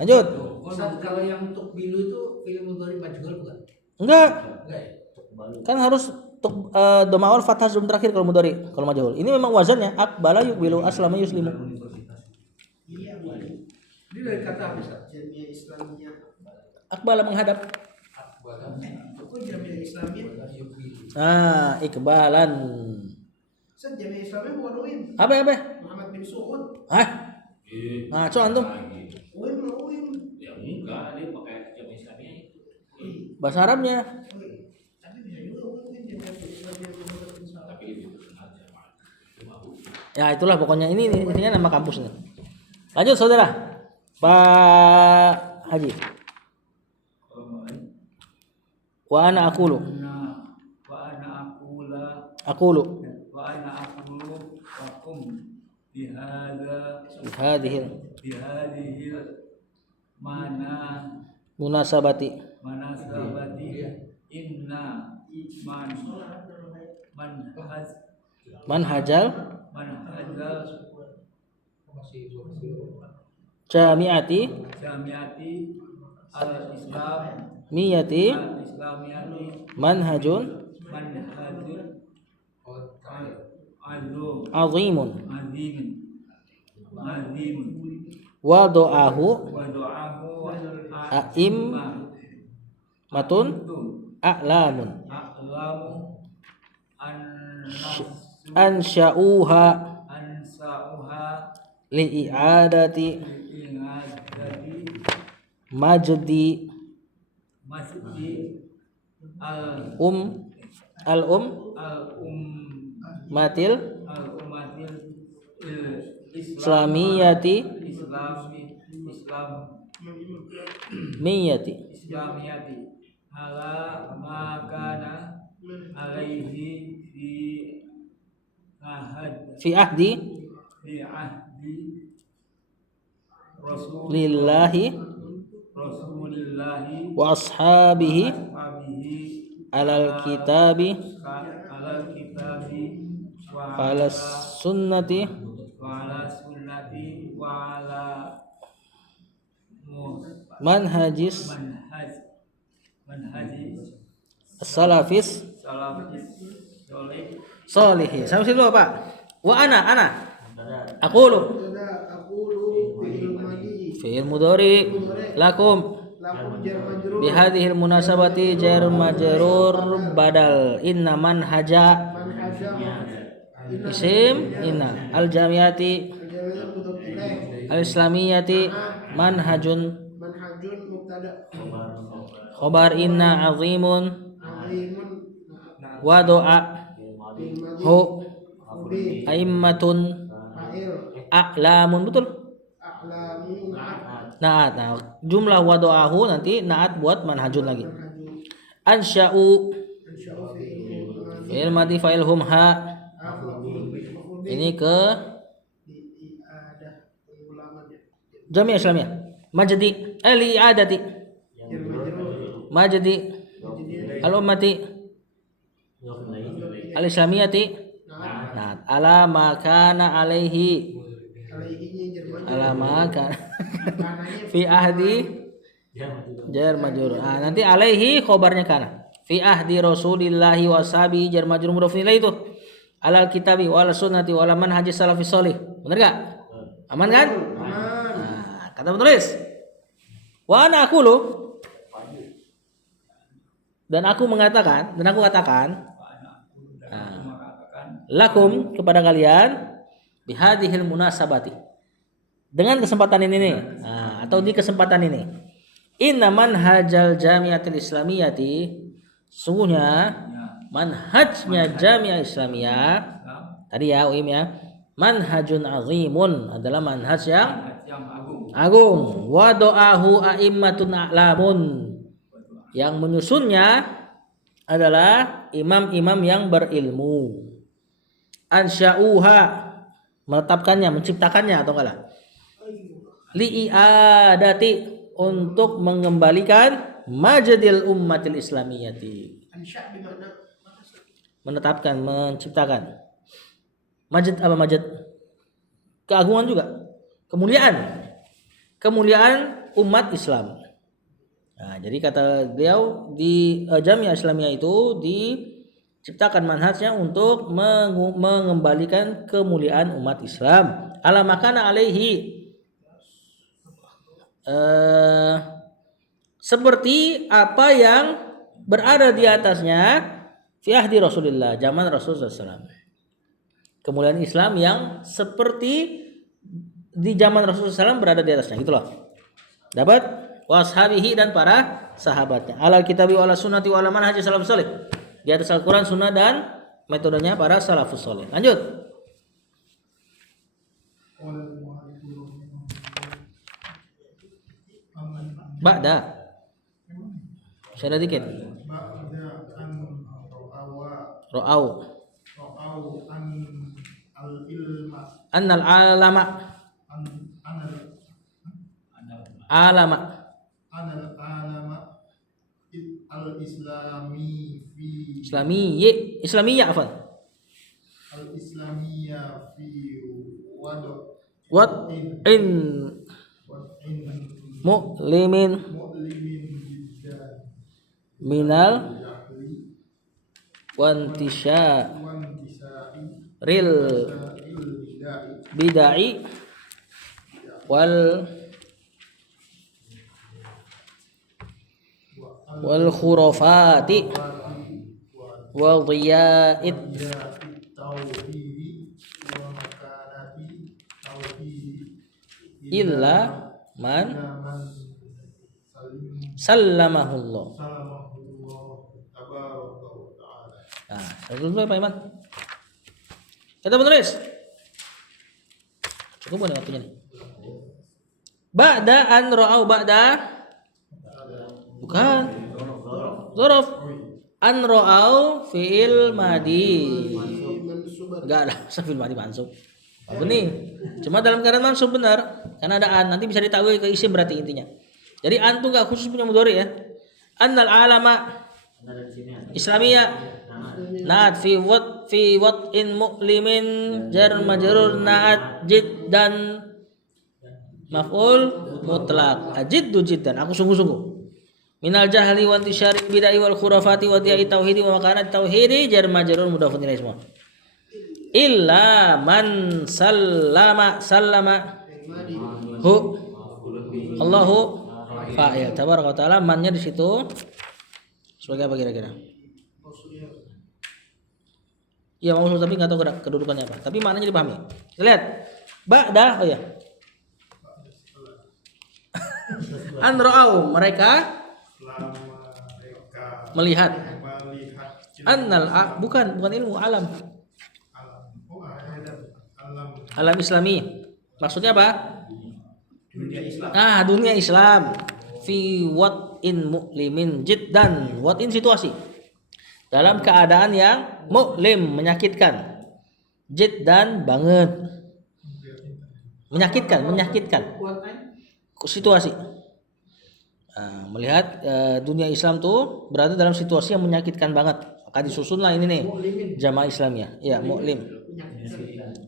Lanjut. Ustaz, kalau yang untuk bilu itu film mudhari majhul bukan? Enggak. Enggak ya? Kan harus doma awal fathah sebelum terakhir kalau mudhari, kalau majhul. Ini memang wazannya aqbala yuqbilu aslama yuslimu. Iya, Bu. Ini dari kata apa Ustaz? Jamiah Islamiyah. Aqbala menghadap. Kok Jamiah Islamiyah? Iqbalan. Ustaz, Jamiah Islamiyah bukan UIN. Apa? Muhammad bin Su'ud. Coba antum. UIN mah UIN. Ya enggak, dia pakai jamiah Islamiyah itu. Bahasa Arabnya. Tapi bisa juga UIN Jamiah Islamiyah Muhammad bin Su'ud. Tapi itu sengaja cuma Ya itulah pokoknya ini intinya nama kampusnya. Lanjut saudara. Pak Haji. Wa ana aqulu. Aqulu. Bihadihil munasabati. Manhajal jamiati al-Islam miyati al-Islamiyati manhajun manhajul azimun azim wa do'ahu wa du'ahu a'im matun a'lamun a'lamu an-nas ansya'uha ansauha li'i'adati ingadati majdi masjid al al matil umatil islamiyati miyati islamiyati ala makana alaihi fi ahdi fi ahdi lillahi rasulillahi wa ashabihi ashabihi alal kitabi alal kitabi wa ala sunnati wa ala sunnati wa ala manhajis manhajis salafis salafis soleh solihin. Sampai situ Pak. Wa ana aqulu Ada aqulu fi'il madhi fi'il mudhari lakum lakum jar majrur bihadhil munasabati jar majrur badal inna manhaja man hajam isim inna al jamiyati al-jawazan mudhaf ilaih al islamiyati manhajun manhajun mubtada khobar inna azimun alimun wa doa madhi hu bi aimmatun fa'il a'lamun betul. a'lamu Naat. Nah, jumlah wa doahu nanti naat buat manhajun lagi. manhajun Ansya'u ansya'u fi'il madhi fi'il madhi fa'il hum ha. maf'ul Ini ke di ada pengulangan ya Jami'ah Islamiyah. Majdi li'adati jar majrur majdi al-ummati al-islamiyati nah ala ma kana alaihi alaihi jar majrur ala ma kana kananya fi ahdi jar majrur. Nanti alaihi khobarnya kana fi ahdi rasulillahi wa sahabi jar majrur mudhaf ilaih itu alal kitabi wal sunnati wal manhajis salafis shalih. Benar enggak? Aman kan? Nah, kata penulis wa ana aqulu dan aku katakan lakum kepada kalian bihadhil munasabati dengan kesempatan ini nih. Atau di kesempatan ini inna manhajal jamiatil islamiyati sungguhnya manhajnya jamiah islamiyah tadi ya UIM ya manhajun azimun adalah manhaj yang agung wa do'ahu a'immatun a'lamun yang menyusunnya adalah imam-imam yang berilmu ansya'uha menetapkannya menciptakannya atau kalah li'iadati untuk mengembalikan majadil ummatil islamiyati ansya' bermakna menetapkan menciptakan majad apa majad keagungan juga kemuliaan umat Islam. Nah, jadi kata beliau di Jamiah Islamiyah itu diciptakan manhajnya untuk mengembalikan kemuliaan umat Islam ala makana alaihi seperti apa yang berada di atasnya fi ahdi Rasulullah zaman Rasulullah SAW. Kemuliaan Islam yang seperti di zaman Rasulullah SAW berada di atasnya gitu loh. Dapat washabihi dan para sahabatnya. Alal kitabi wa ala sunnati wa ala manhaji salafus salih. Di atas Al-Qur'an, sunnah dan metodenya para salafus salih. Lanjut. Ba'da. Saya dikit. ba'da an Ra'au. an al-ilma Annal alama. Alama. al-alama al-islami fi Islamiyya afan. al-islamiyya fi What in mu'limin mu'limin jiddan minal jahli wantisya wantisa'i ril bidai bidai wal khurafati wa dhiya'id tauhid illa man man sallamahullah. salamahullah tabaraka wa ta'ala. Nah, satu dulu Pak Iman. Kita menulis. Cukup nih waktunya nih. Ba'da an ra'au ba'da. Bukan. Dzaraf. An ra'au fi'il madi. Enggak ada fi'il madi mansub. Apa nih? Cuma dalam keadaan mansub benar. Karena ada an, nanti bisa ditakwil ke isim berarti intinya. Jadi an tuh enggak khusus punya mudhari ya. Annal alama Islamiyah. Naat fi wat in mu'limin jar majrur naat jiddan maf'ul mutlaq. Ajiddu jiddan, aku sungguh-sungguh. Minal jahli wa intisyari bid'ah wal khurafati wa di'i tauhidi wa makanat tauhidi jar majrur mudhafun ilaih semua. Illa man sallama hu Allahu fa'il. Tabaraka wa ta'ala, mannya di situ sebagai apa kira-kira? Iya mausul tapi nggak tahu kedudukannya apa. Tapi maknanya dipahami. Kita lihat. Ba'da, oh ya. An ra'au, mereka melihat. Annal bukan ilmu alam. Alam Islami. Maksudnya apa? Dunia Islam. Fi wat in mu'limin jiddan. Wat in situasi. Dalam keadaan yang mu'lim, menyakitkan. Jiddan banget. Menyakitkan. Situasi. Melihat dunia Islam tuh berada dalam situasi yang menyakitkan banget. Maka disusunlah ini nih jamaah Islamiyah. Ya, mu'lim.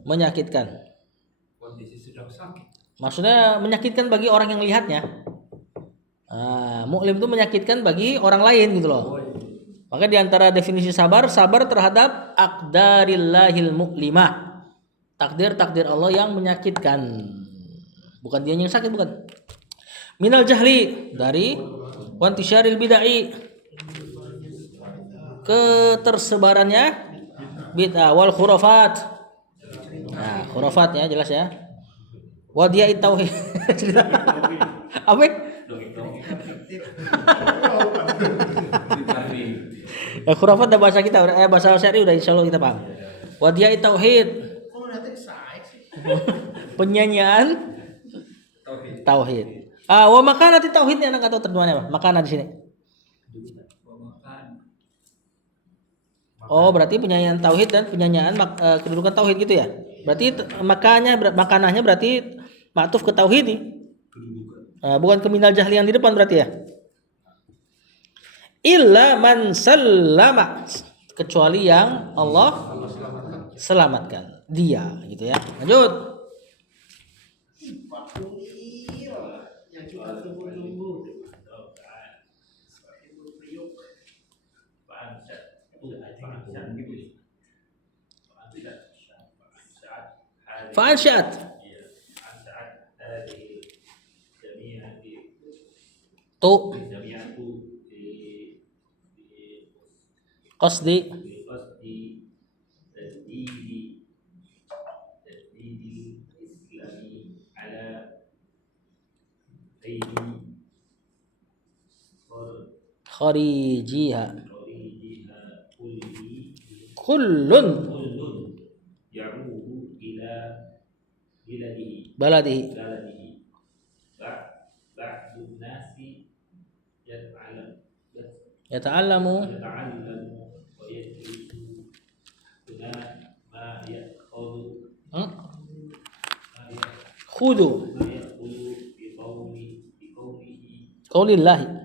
Menyakitkan. Maksudnya menyakitkan bagi orang yang lihatnya. Mu'lim itu menyakitkan bagi orang lain gitu loh. Maka di antara definisi sabar terhadap aqdarillahil mu'limah. Takdir Allah yang menyakitkan. Bukan dia yang sakit, bukan. Minal jahli, dari wantisyaril bid'ah, ketersebarannya bid'ah wal khurafat. Nah, khurafat ya jelas ya. Wa di'i tauhid. Apa? Khurafat dah bahasa kita, bahasa syar'i udah insyaallah kita paham. Wa di'i tauhid. Penyanyian tauhid. Wa makanati tauhid ini anak atau terjemahannya apa? Makana di sini. Oh, berarti penyanyian tauhid dan penyanyian kedudukan tauhid gitu ya. Berarti makanahnya berarti ma'tuf ke tauhid nih. Bukan ke minal jahli yang di depan berarti ya. Illa man sallama, kecuali yang Allah selamatkan dia gitu ya. Lanjut. Fa'ansyat. Tu qasdi kharijiha kullun baladihi yata'allamu khudu qaulillahi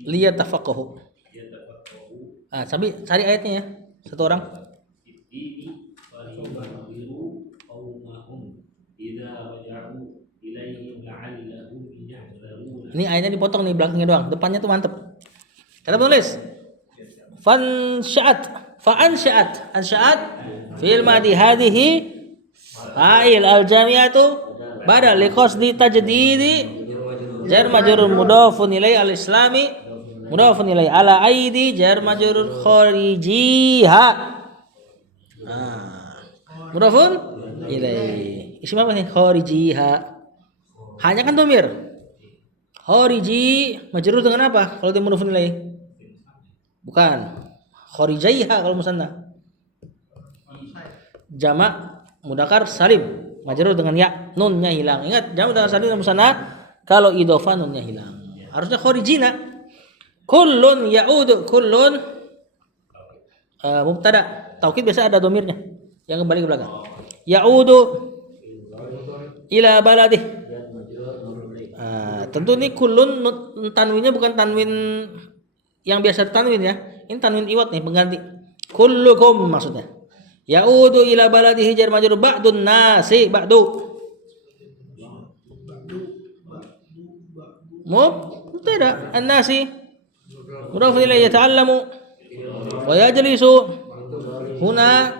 liyatafaqahu. Sambil cari ayatnya ya satu orang. Ini ayatnya dipotong nih belakangnya doang, depannya tuh mantep. Kita tulis fa'ansya'at fil madi hadhihi fa'il al jami'atu badal li qasdi tajdidi jar majrur mudhafun ilai al-islami mudhafun ilai ala aidi jar majrur kharijiha. Mudhafun ilai. Isim apa nih? Kharijiha. Hanya kan domir. Khariji majrur dengan apa? Kalau dia mudhafun ilai. Bukan. Kharijaiha kalau musanna. Jamak mudzakkar salim majrur dengan ya, nunnya hilang. Ingat, jamak mudzakkar salim dan musanna kalau idhofah nunnya hilang. Harusnya kharijina. Kullun ya'udu, kullun mubtada. Taukid biasa ada domirnya yang kembali ke belakang. Ya'udu ila baladih. Tentu ini kullun tanwinnya bukan tanwin yang biasa tanwin ya. Ini tanwin iwat nih, pengganti. Kullukum maksudnya. Ya'udu ila baladihi jar majrur ba'dun nasi ba'du. Mubtada an-nasi mudhaf ilayhi yata'allamu wa yajlisu huna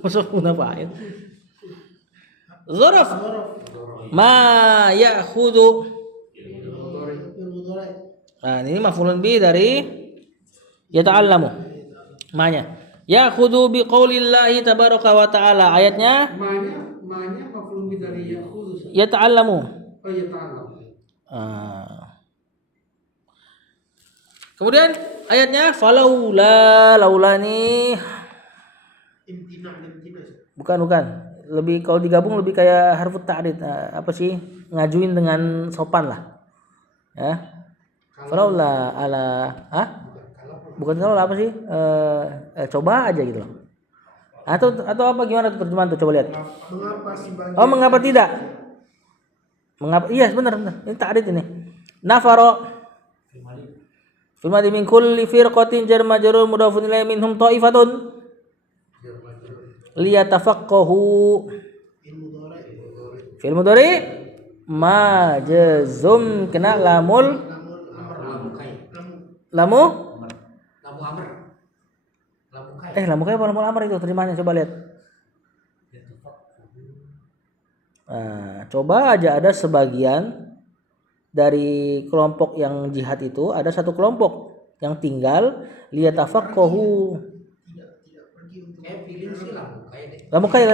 masuk huna fa'il. Zaraf ma ya'khudhu. Nah, ini maf'ulun bi dari yata'allamu. Ma'nya ya'khudhu bi qaulillahi tabaraka wa ta'ala. Ayatnya Ma'nya maf'ulun bi dari ya'khudhu. yata'allamu. Oh, yata'allamu. Kemudian ayatnya falaula, laula ini bukan. Lebih kalau digabung lebih kayak harfut ta'rid. Apa sih? Ngajuin dengan sopan lah. Ya. Falaula ala bukan kalau apa sih? Coba aja gitu loh. Atau apa gimana tuh terjemahan tuh, coba lihat. Mengapa sebagian? Oh, mengapa tidak? Mengapa? Iya, benar. Ini ta'rid ini. Nafaro fil madi min kulli firqatin jar majrur mudhafun ilaihi minhum ta'ifatun liyatafaqahu. Fil mudhari majzum kena lamul lamu lamu kai apa lamul amr itu terjemahannya, coba lihat. Coba aja ada sebagian dari kelompok yang jihad itu, ada satu kelompok yang tinggal liyatafaqahu. Lamu kai.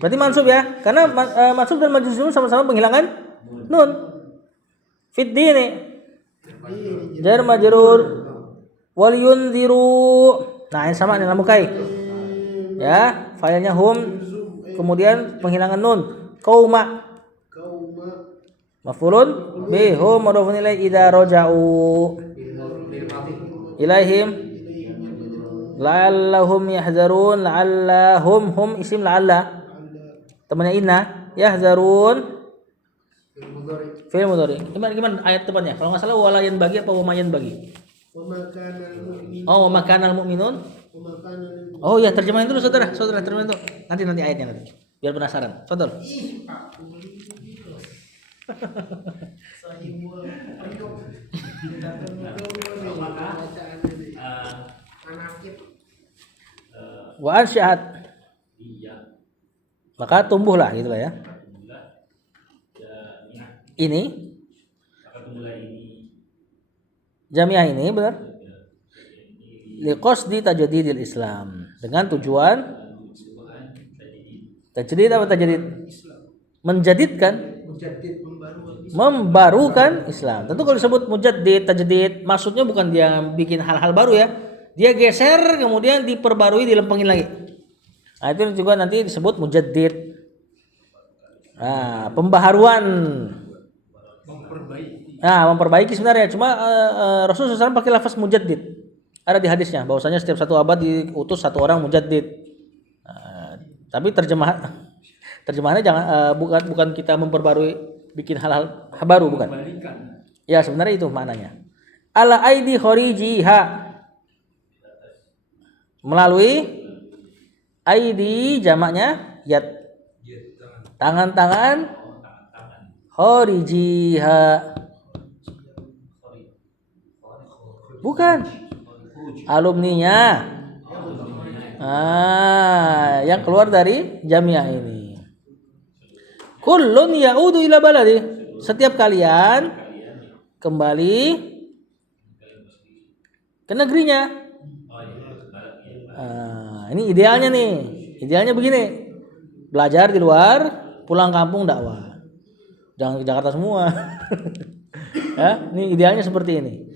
Berarti mansub ya, karena mansub dan majzum sama-sama penghilangan nun. Fid dini jar majrur wal yunziru. Nah, yang sama nih lamu kai. Ya, filenya hum kemudian penghilangan nun. Qauma maf'ulun bi hum mudhafun ilaihi idza raja'u ilaihim la'allahum yahzarun. La'allahum hum isim la'alla temannya inna, yahzarun fi'il mudhari. Gimana ayat tepatnya? Kalau enggak salah walayan bagi apa wamayan bagi? Oh, makanal mu'minun. Oh ya, terjemahin dulu saudara, terjemahin dulu. Nanti ayatnya nanti. Biar penasaran. Contoh. Wa ansyaat. Maka tumbuhlah gitu lah ya. Ini jamiah ini benar. Liqasdi tajdidil Islam, dengan tujuan tajdid apa tajdid? Menjadidkan, membarukan Islam. Tentu kalau disebut mujaddid, tajdid, maksudnya bukan dia bikin hal-hal baru ya. Dia geser kemudian diperbarui, dilempengin lagi. Nah, itu juga nanti disebut mujaddid. Pembaharuan. Memperbaiki sebenarnya. Cuma Rasulullah SAW pakai lafaz mujaddid. Ada di hadisnya bahwasanya setiap satu abad diutus satu orang mujaddid. Tapi terjemahannya jangan bukan kita memperbarui, bikin hal-hal baru, bukan. Ya, sebenarnya itu maknanya. Ala aidi kharijiha, melalui aidi jamaknya yad, tangan-tangan kharijiha, bukan alumninya. Yang keluar dari jamiah ini. Kullun ya'udu ila baladi. Setiap kalian kembali ke negerinya. Ini idealnya nih. Idealnya begini. Belajar di luar, pulang kampung dakwah. Jangan ke Jakarta semua. Ya, ini idealnya seperti ini.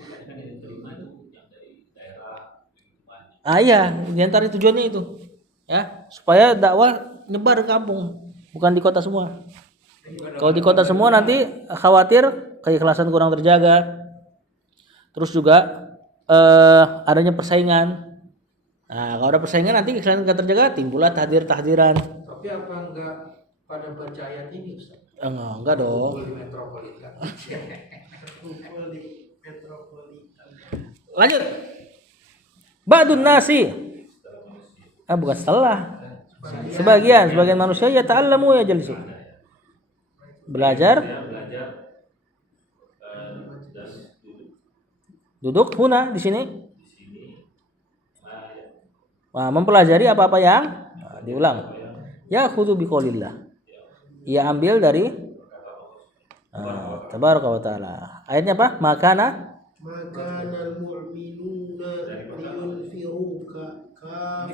Iya, di antara tujuannya itu. Ya, supaya dakwah nyebar ke kampung, bukan di kota semua. Kalau di kota semua nanti khawatir keikhlasan kurang terjaga. Terus juga adanya persaingan. Nah, kalau ada persaingan nanti keikhlasan nggak terjaga, timbullah tahdir-tahdiran. Tapi apa enggak pada baca ayat ini Ustaz? Enggak dong. Kumpul di metropolitan. Kumpul di metropolitan. Lanjut. Ba'dun nasi. Bukan setelah. Sebagian manusia ya ta'allamu ya jalisu. Belajar. Duduk huna di sini. Nah, mempelajari apa-apa yang diulang. Ya khudu biqaulillah. Ia ambil dari tabaraka wa taala. Ayatnya apa? Makana Makanal mu'minuna liyunfiru kafatan.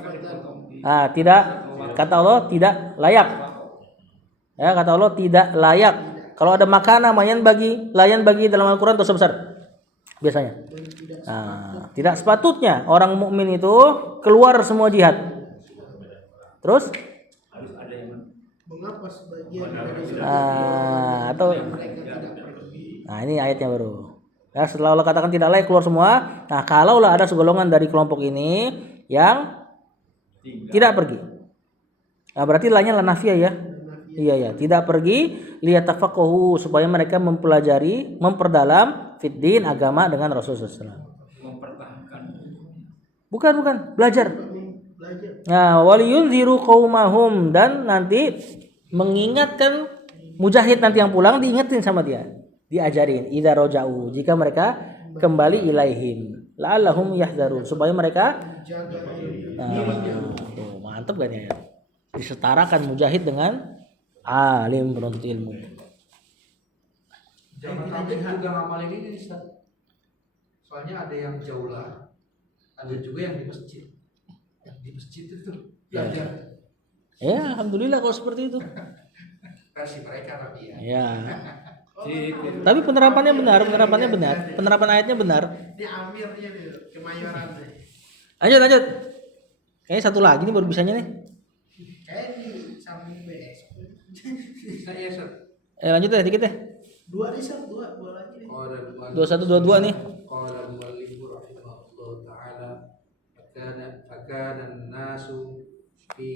tidak, kata Allah tidak layak. Ya, kata Allah tidak layak. Kalau ada makana layan bagi dalam Al-Qur'an dosa besar. Biasanya. Tidak sepatutnya orang mukmin itu keluar semua jihad. Terus Mengapa sebagian dari atau mereka tidak pergi? ini ayatnya baru. Ya, setelah Allah katakan tidak layak keluar semua. Nah, kalaulah ada segolongan dari kelompok ini yang tidak pergi. Nah, berarti lainnya la nafiyah ya. Iya ya, tidak pergi liyatafaqahu supaya mereka mempelajari, memperdalam fiddin agama dengan Rasulullah SAW. Mempertahankan. Bukan, belajar. Belajar. Nah, waliyunziru qaumahum dan nanti mengingatkan mujahid nanti yang pulang diingetin sama dia, diajarin idza raja'u jika mereka kembali ilaihim la'allahum yahdharun supaya mereka Jaga tuh, mantap kan ya. Disetarakan mujahid dengan alim penuntut ilmu. Jangan tabligh juga ngamalin ini Ustaz. Soalnya ada yang jauh lah. Ada juga yang di masjid. Yang di masjid itu belajar. Ya, alhamdulillah kalau seperti itu. Versi mereka tapi ya. Ya. Tapi penerapannya benar. Penerapan ayatnya benar. Ini amirnya nih, kemayoran nih. Lanjut. Kayaknya satu lagi nih baru bisanya nih. Kayak di samping BS. Saya Ustaz. Lanjut deh dikit deh. Dua lagi nih. Qala 2122 nih. Qala al-muallif rahimahullah ta'ala fakana an-nasu fi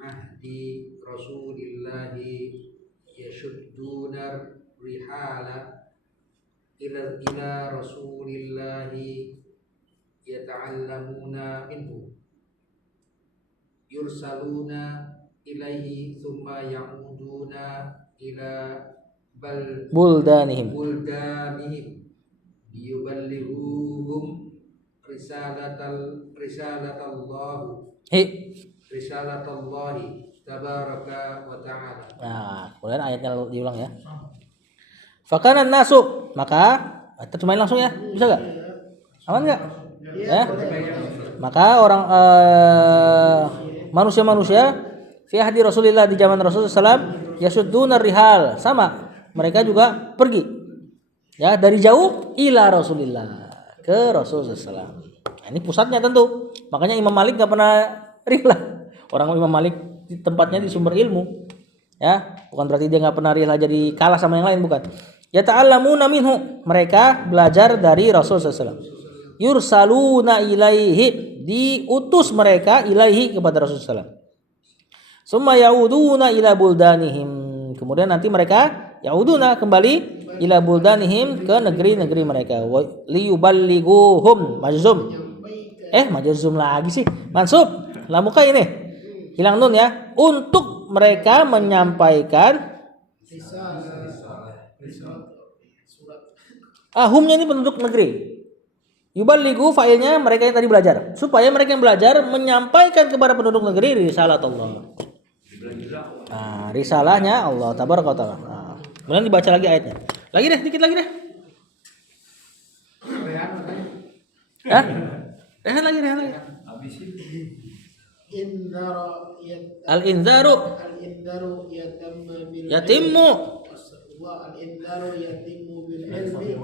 ahdi Rasulillah yashudduna rihala ila Rasulillah yata'allamuna minhu yursaluna ilaihi thumma ya'uduna ila Buldanihim. liyuballighuhum risalatallah tabaraka wa ta'ala. Nah, kemudian ayatnya diulang ya. Fakana nasu, maka terjemahin langsung ya. Bisa enggak? Aman enggak? Ya. Maka orang manusia-manusia fi ahdi Rasulillah di zaman Rasulullah SAW yasudduna rihal, sama mereka juga pergi ya dari jauh ila Rasulillah ke Rasulullah SAW. Nah, ini pusatnya tentu. Makanya Imam Malik nggak pernah rihlah. Orang Imam Malik di tempatnya di sumber ilmu. Ya, bukan berarti dia nggak pernah rihlah jadi kalah sama yang lain, bukan. Ya ta'allamuna minhu, mereka belajar dari Rasulullah SAW. Yursaluna ilaihi, diutus mereka ilaihi kepada Rasulullah SAW. Summa yauduna ila buldanihim, kemudian nanti mereka yauduna kembali ila buldanihim ke negeri-negeri mereka. Liyuballighuhum majzum. Majzum lagi sih. Mansub. Lamuka ini. Hilang nun ya. Untuk mereka menyampaikan humnya ini penduduk negeri. Yuballighu fa'ilnya mereka yang tadi belajar. Supaya mereka yang belajar menyampaikan kepada penduduk negeri risalat Allah. Nah, risalahnya Allah tabaraka wa taala. Nah, kemudian dibaca lagi ayatnya. Lagi deh, dikit lagi deh. Rehan katanya. Hah? Rehan lagi. Habis itu. Indara Al-inzaru al-indaru yatamma bil yatimmu. al-indaru yatimmu bil ilmi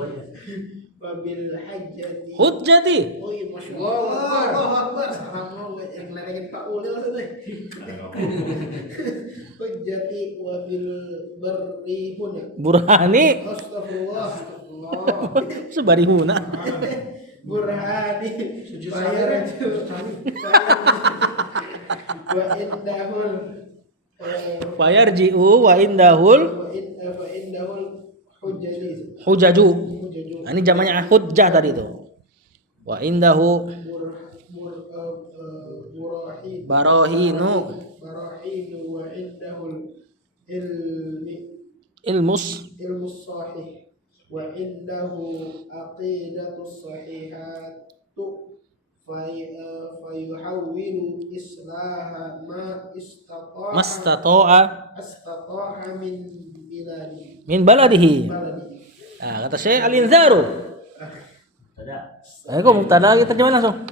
wa bil hajjati. Hujjati. Oh iya, Masya Allah. Allahu Akbar. Sekarang mau yang ngeledekin Pak Ulil maksudnya. Hujjati wa bil barrihuna. Burhani. Astagfirullah. Sebarihuna. Burhani. Sujud Bayar sawi. itu. Wa indahul Fayarji'u wa indahul wa indahul hujjati. hujaju. Hujjaju. Nah, ini jamannya hujjah tadi itu. Wa indahu Burahid. barahinu Barahinu wa indahul ilmus ilmu sahih wa indahu aqidatu sahihatu fayuhawwilu islaha ma mastata'a istata'a min biladi min baladihi. baladi. Nah, kata Syekh al-inzaru. Kok mubtada kita terjemahin langsung.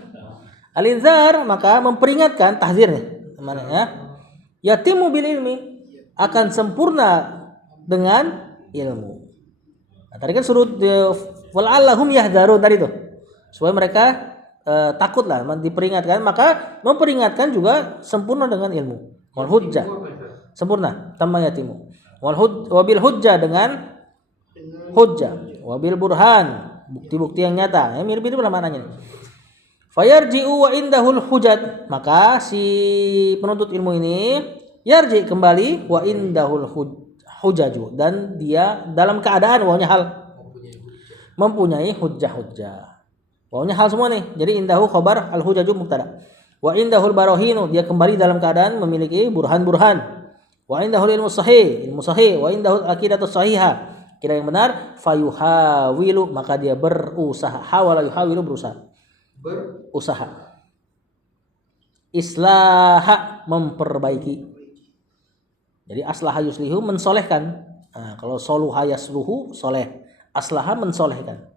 Al-inzar maka memperingatkan, tahzir nih. Mana ya? Yatimu bil ilmi, akan sempurna dengan ilmu. Nah, tadi kan suruh wal'allahum yahdharun tadi tuh. Supaya mereka takutlah, diperingatkan, maka memperingatkan juga sempurna dengan ilmu. Wal hujjah. Sempurna, tamma yatimu. Wabil hujjah dengan hujjah, wabil burhan, bukti-bukti yang nyata. Ya, mirip-mirip lah maknanya. Fayarji'u wa indahul hujjat, maka si penuntut ilmu ini yarji kembali wa indahul hujjaju, dan dia dalam keadaan wawnya hal mempunyai hujjah-hujjah. Wawnya hal semua nih. Jadi indahu khabar al hujjaju mubtada. Wa indahul barahinu, dia kembali dalam keadaan memiliki burhan-burhan. Wa indahul ilmu sahih, wa indahul aqidatu sahihah, kira yang benar. Fayuhawilu, maka dia berusaha. Hawala yuhawilu, berusaha. Islaha, memperbaiki. Jadi aslaha yuslihu, mensolehkan. Nah, kalau soluha yasluhu, soleh. Aslaha, mensolehkan.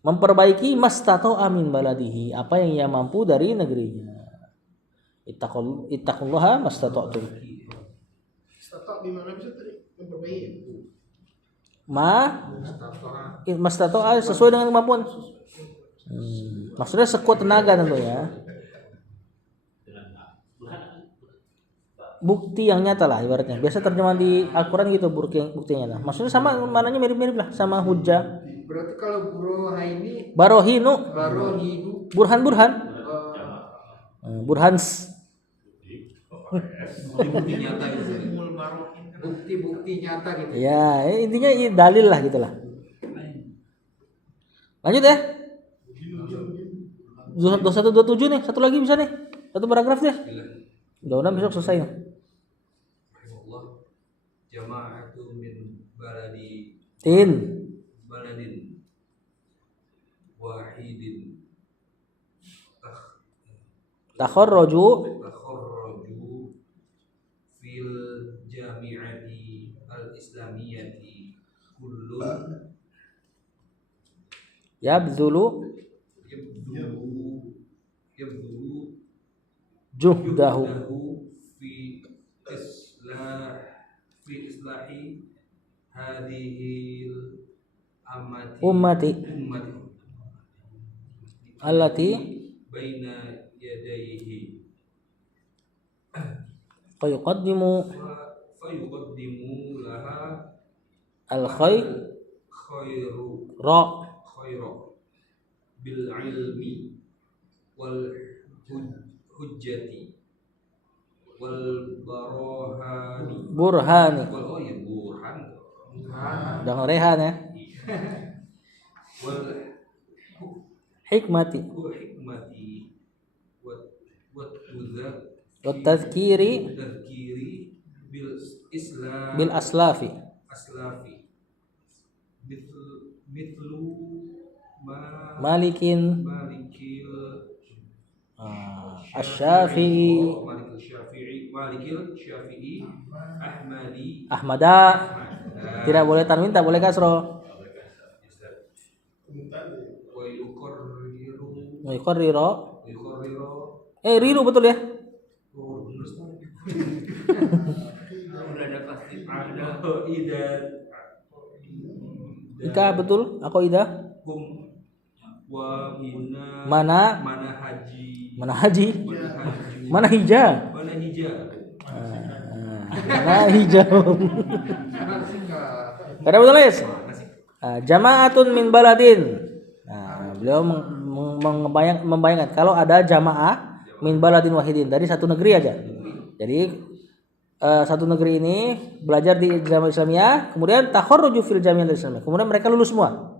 Memperbaiki mastata'a min baladihi, apa yang ia mampu dari negerinya. Ittaqullaha mastata'tum. Istata' di mana bisa tadi memperbaiki? Mastata'a sesuai dengan kemampuan. Maksudnya sekuat tenaga tentunya. Bukti yang nyata lah ibaratnya. Biasa terjemahan di Al-Quran gitu, bukti yang nyata. Maksudnya sama, maknanya mirip-mirip lah sama hujjah. Berarti kalau burohaini Barohinu, barohinu burhan-burhan. Burhans. bukti nyata gitu. Bukti-bukti nyata gitu. Ya, intinya dalil lah gitulah. Lanjut ya. 2127 nih, satu lagi bisa nih. Satu paragraf deh. Mudah-mudahan besok selesai. Allah jama'atu min baladin wahidin Takharraju takharraju fil jami'ati al-islamiyati kullun yabzulu yabdulu juhdahu fi islahi hadhil ummati allati baina yadayhi fayuqaddimu fayuqaddimu laha al-khayra khairu bil ilmi wal hujjati wal burhani. burhan Dengan rehan ya. wal Hikmati hikmati wa tadhkiri bil islam bil aslafi mithlu malikin malikil Asy-Syafi'i, Malikil Syafi'i, Ahmadi, Ahmada. Tidak boleh tanwin, tak boleh kasro. wa yuqarriru, Yuqarriru. yuqarriru. Riru betul ya? Oh, bener sekali. Udah ada pasti ada. Idan Ika betul? Aku ida. hum wa Mana? mana haji, Mana haji? mana haji, Mana hija? mana hijab. Mana hijau? Kada betul Lis? Jama'atun min baladin. Nah, beliau membayangkan kalau ada jamaah min baladin wahidin dari satu negeri aja. Jadi satu negeri ini belajar di Jamiah Islamiyah, kemudian takharruju fil Jamiah Islamiyah. Kemudian mereka lulus semua.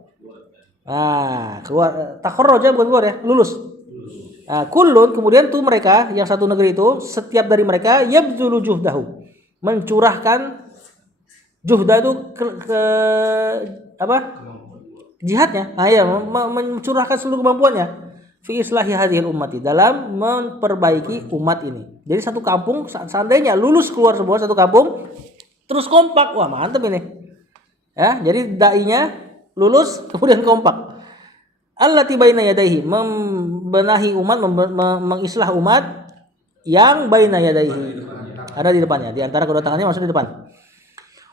Nah, keluar takharruja bukan keluar ya, lulus. Nah, kullun kemudian tuh mereka yang satu negeri itu setiap dari mereka yabzulu juhdahu, mencurahkan juhda itu ke apa? Jihadnya. Nah, ya, mencurahkan seluruh kemampuannya fi islahi hadhil ummati, dalam memperbaiki umat ini. Jadi satu kampung seandainya lulus keluar semua satu kampung terus kompak, wah mantap ini. Ya, jadi dai-nya lulus kemudian kompak. Allati baina yadayhi, membenahi umat, mengislah umat yang baina yadayhi, ada di depannya, di antara kedua tangannya maksudnya di depan.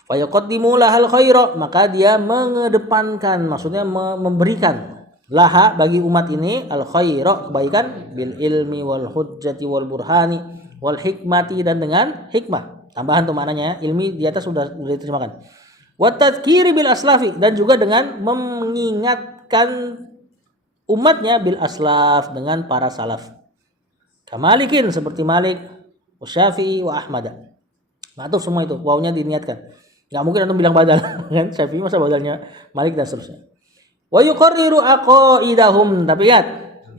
Fa yaqaddimu lahal khaira, maka dia mengedepankan, maksudnya memberikan laha bagi umat ini al khaira, kebaikan, bil ilmi wal hujjati wal burhani wal hikmati, dan dengan hikmah. Tambahan tuh maknanya, ilmi di atas sudah diterjemahkan. Wa tadhkiri bil aslafi, dan juga dengan mengingatkan umatnya bil aslaf, dengan para salaf. Kamalikin, seperti Malik, wa Syafi'i wa Ahmad. Matuf semua itu, wawnya diniatkan. Enggak mungkin antum bilang badal kan? Syafi'i masa badalnya Malik dan seterusnya. Wa yuqarriru aqaidahum, tapi ingat,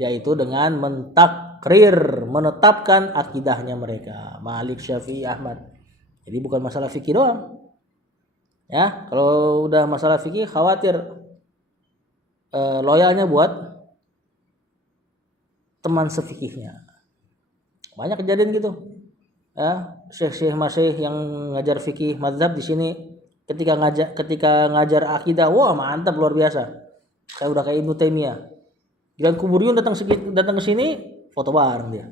yaitu dengan mentakrir, menetapkan akidahnya mereka. Malik, Syafi'i, Ahmad. Jadi bukan masalah fikih doang. Ya, kalau udah masalah fikih khawatir loyalnya buat teman sefikihnya. Banyak kejadian gitu. Ya, syekh-syekh masyayikh yang ngajar fikih mazhab di sini ketika ngajar akidah, wah mantap luar biasa. Saya udah kayak Ibnu Taimiyah. Giliran Kuburiyun datang ke sini, foto bareng dia.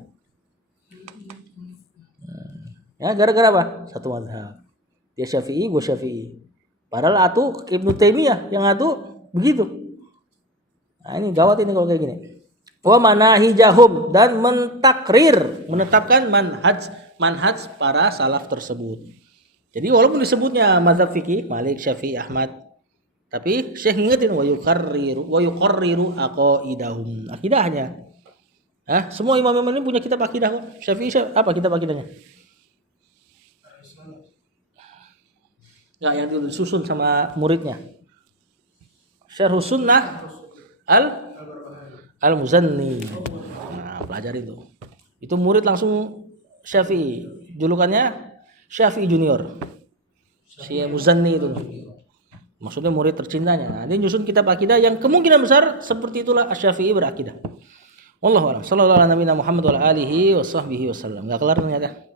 Ya, gara-gara apa? Satu mazhab. Dia Syafi'i, gue Syafi'i. Padahal atu Ibnu Taimiyah yang atu begitu. Nah, ini gawat ini kalau kayak gini. Wa manahijahum, dan mentakrir, menetapkan manhaj para salaf tersebut. Jadi walaupun disebutnya mazhab fikih Malik, Syafi'i, Ahmad, tapi Syekh ngingetin wa yuqarriru aqaidahum, akidahnya. Semua imam-imam ini punya kitab akidah kok. Syafi'i apa kitab akidahnya? Enggak, yang disusun sama muridnya. Syarhus Sunnah Al-Muzanni. Nah, pelajari itu. Itu murid langsung Syafi'i. Julukannya Syafi'i Junior. Si Muzanni itu. Maksudnya murid tercintanya. Nah, dia nyusun kitab akidah yang kemungkinan besar seperti itulah Asy-Syafi'i berakidah. Wallahu a'lam. Sallallahu alaihi wa sallam. Enggak kelar ternyata.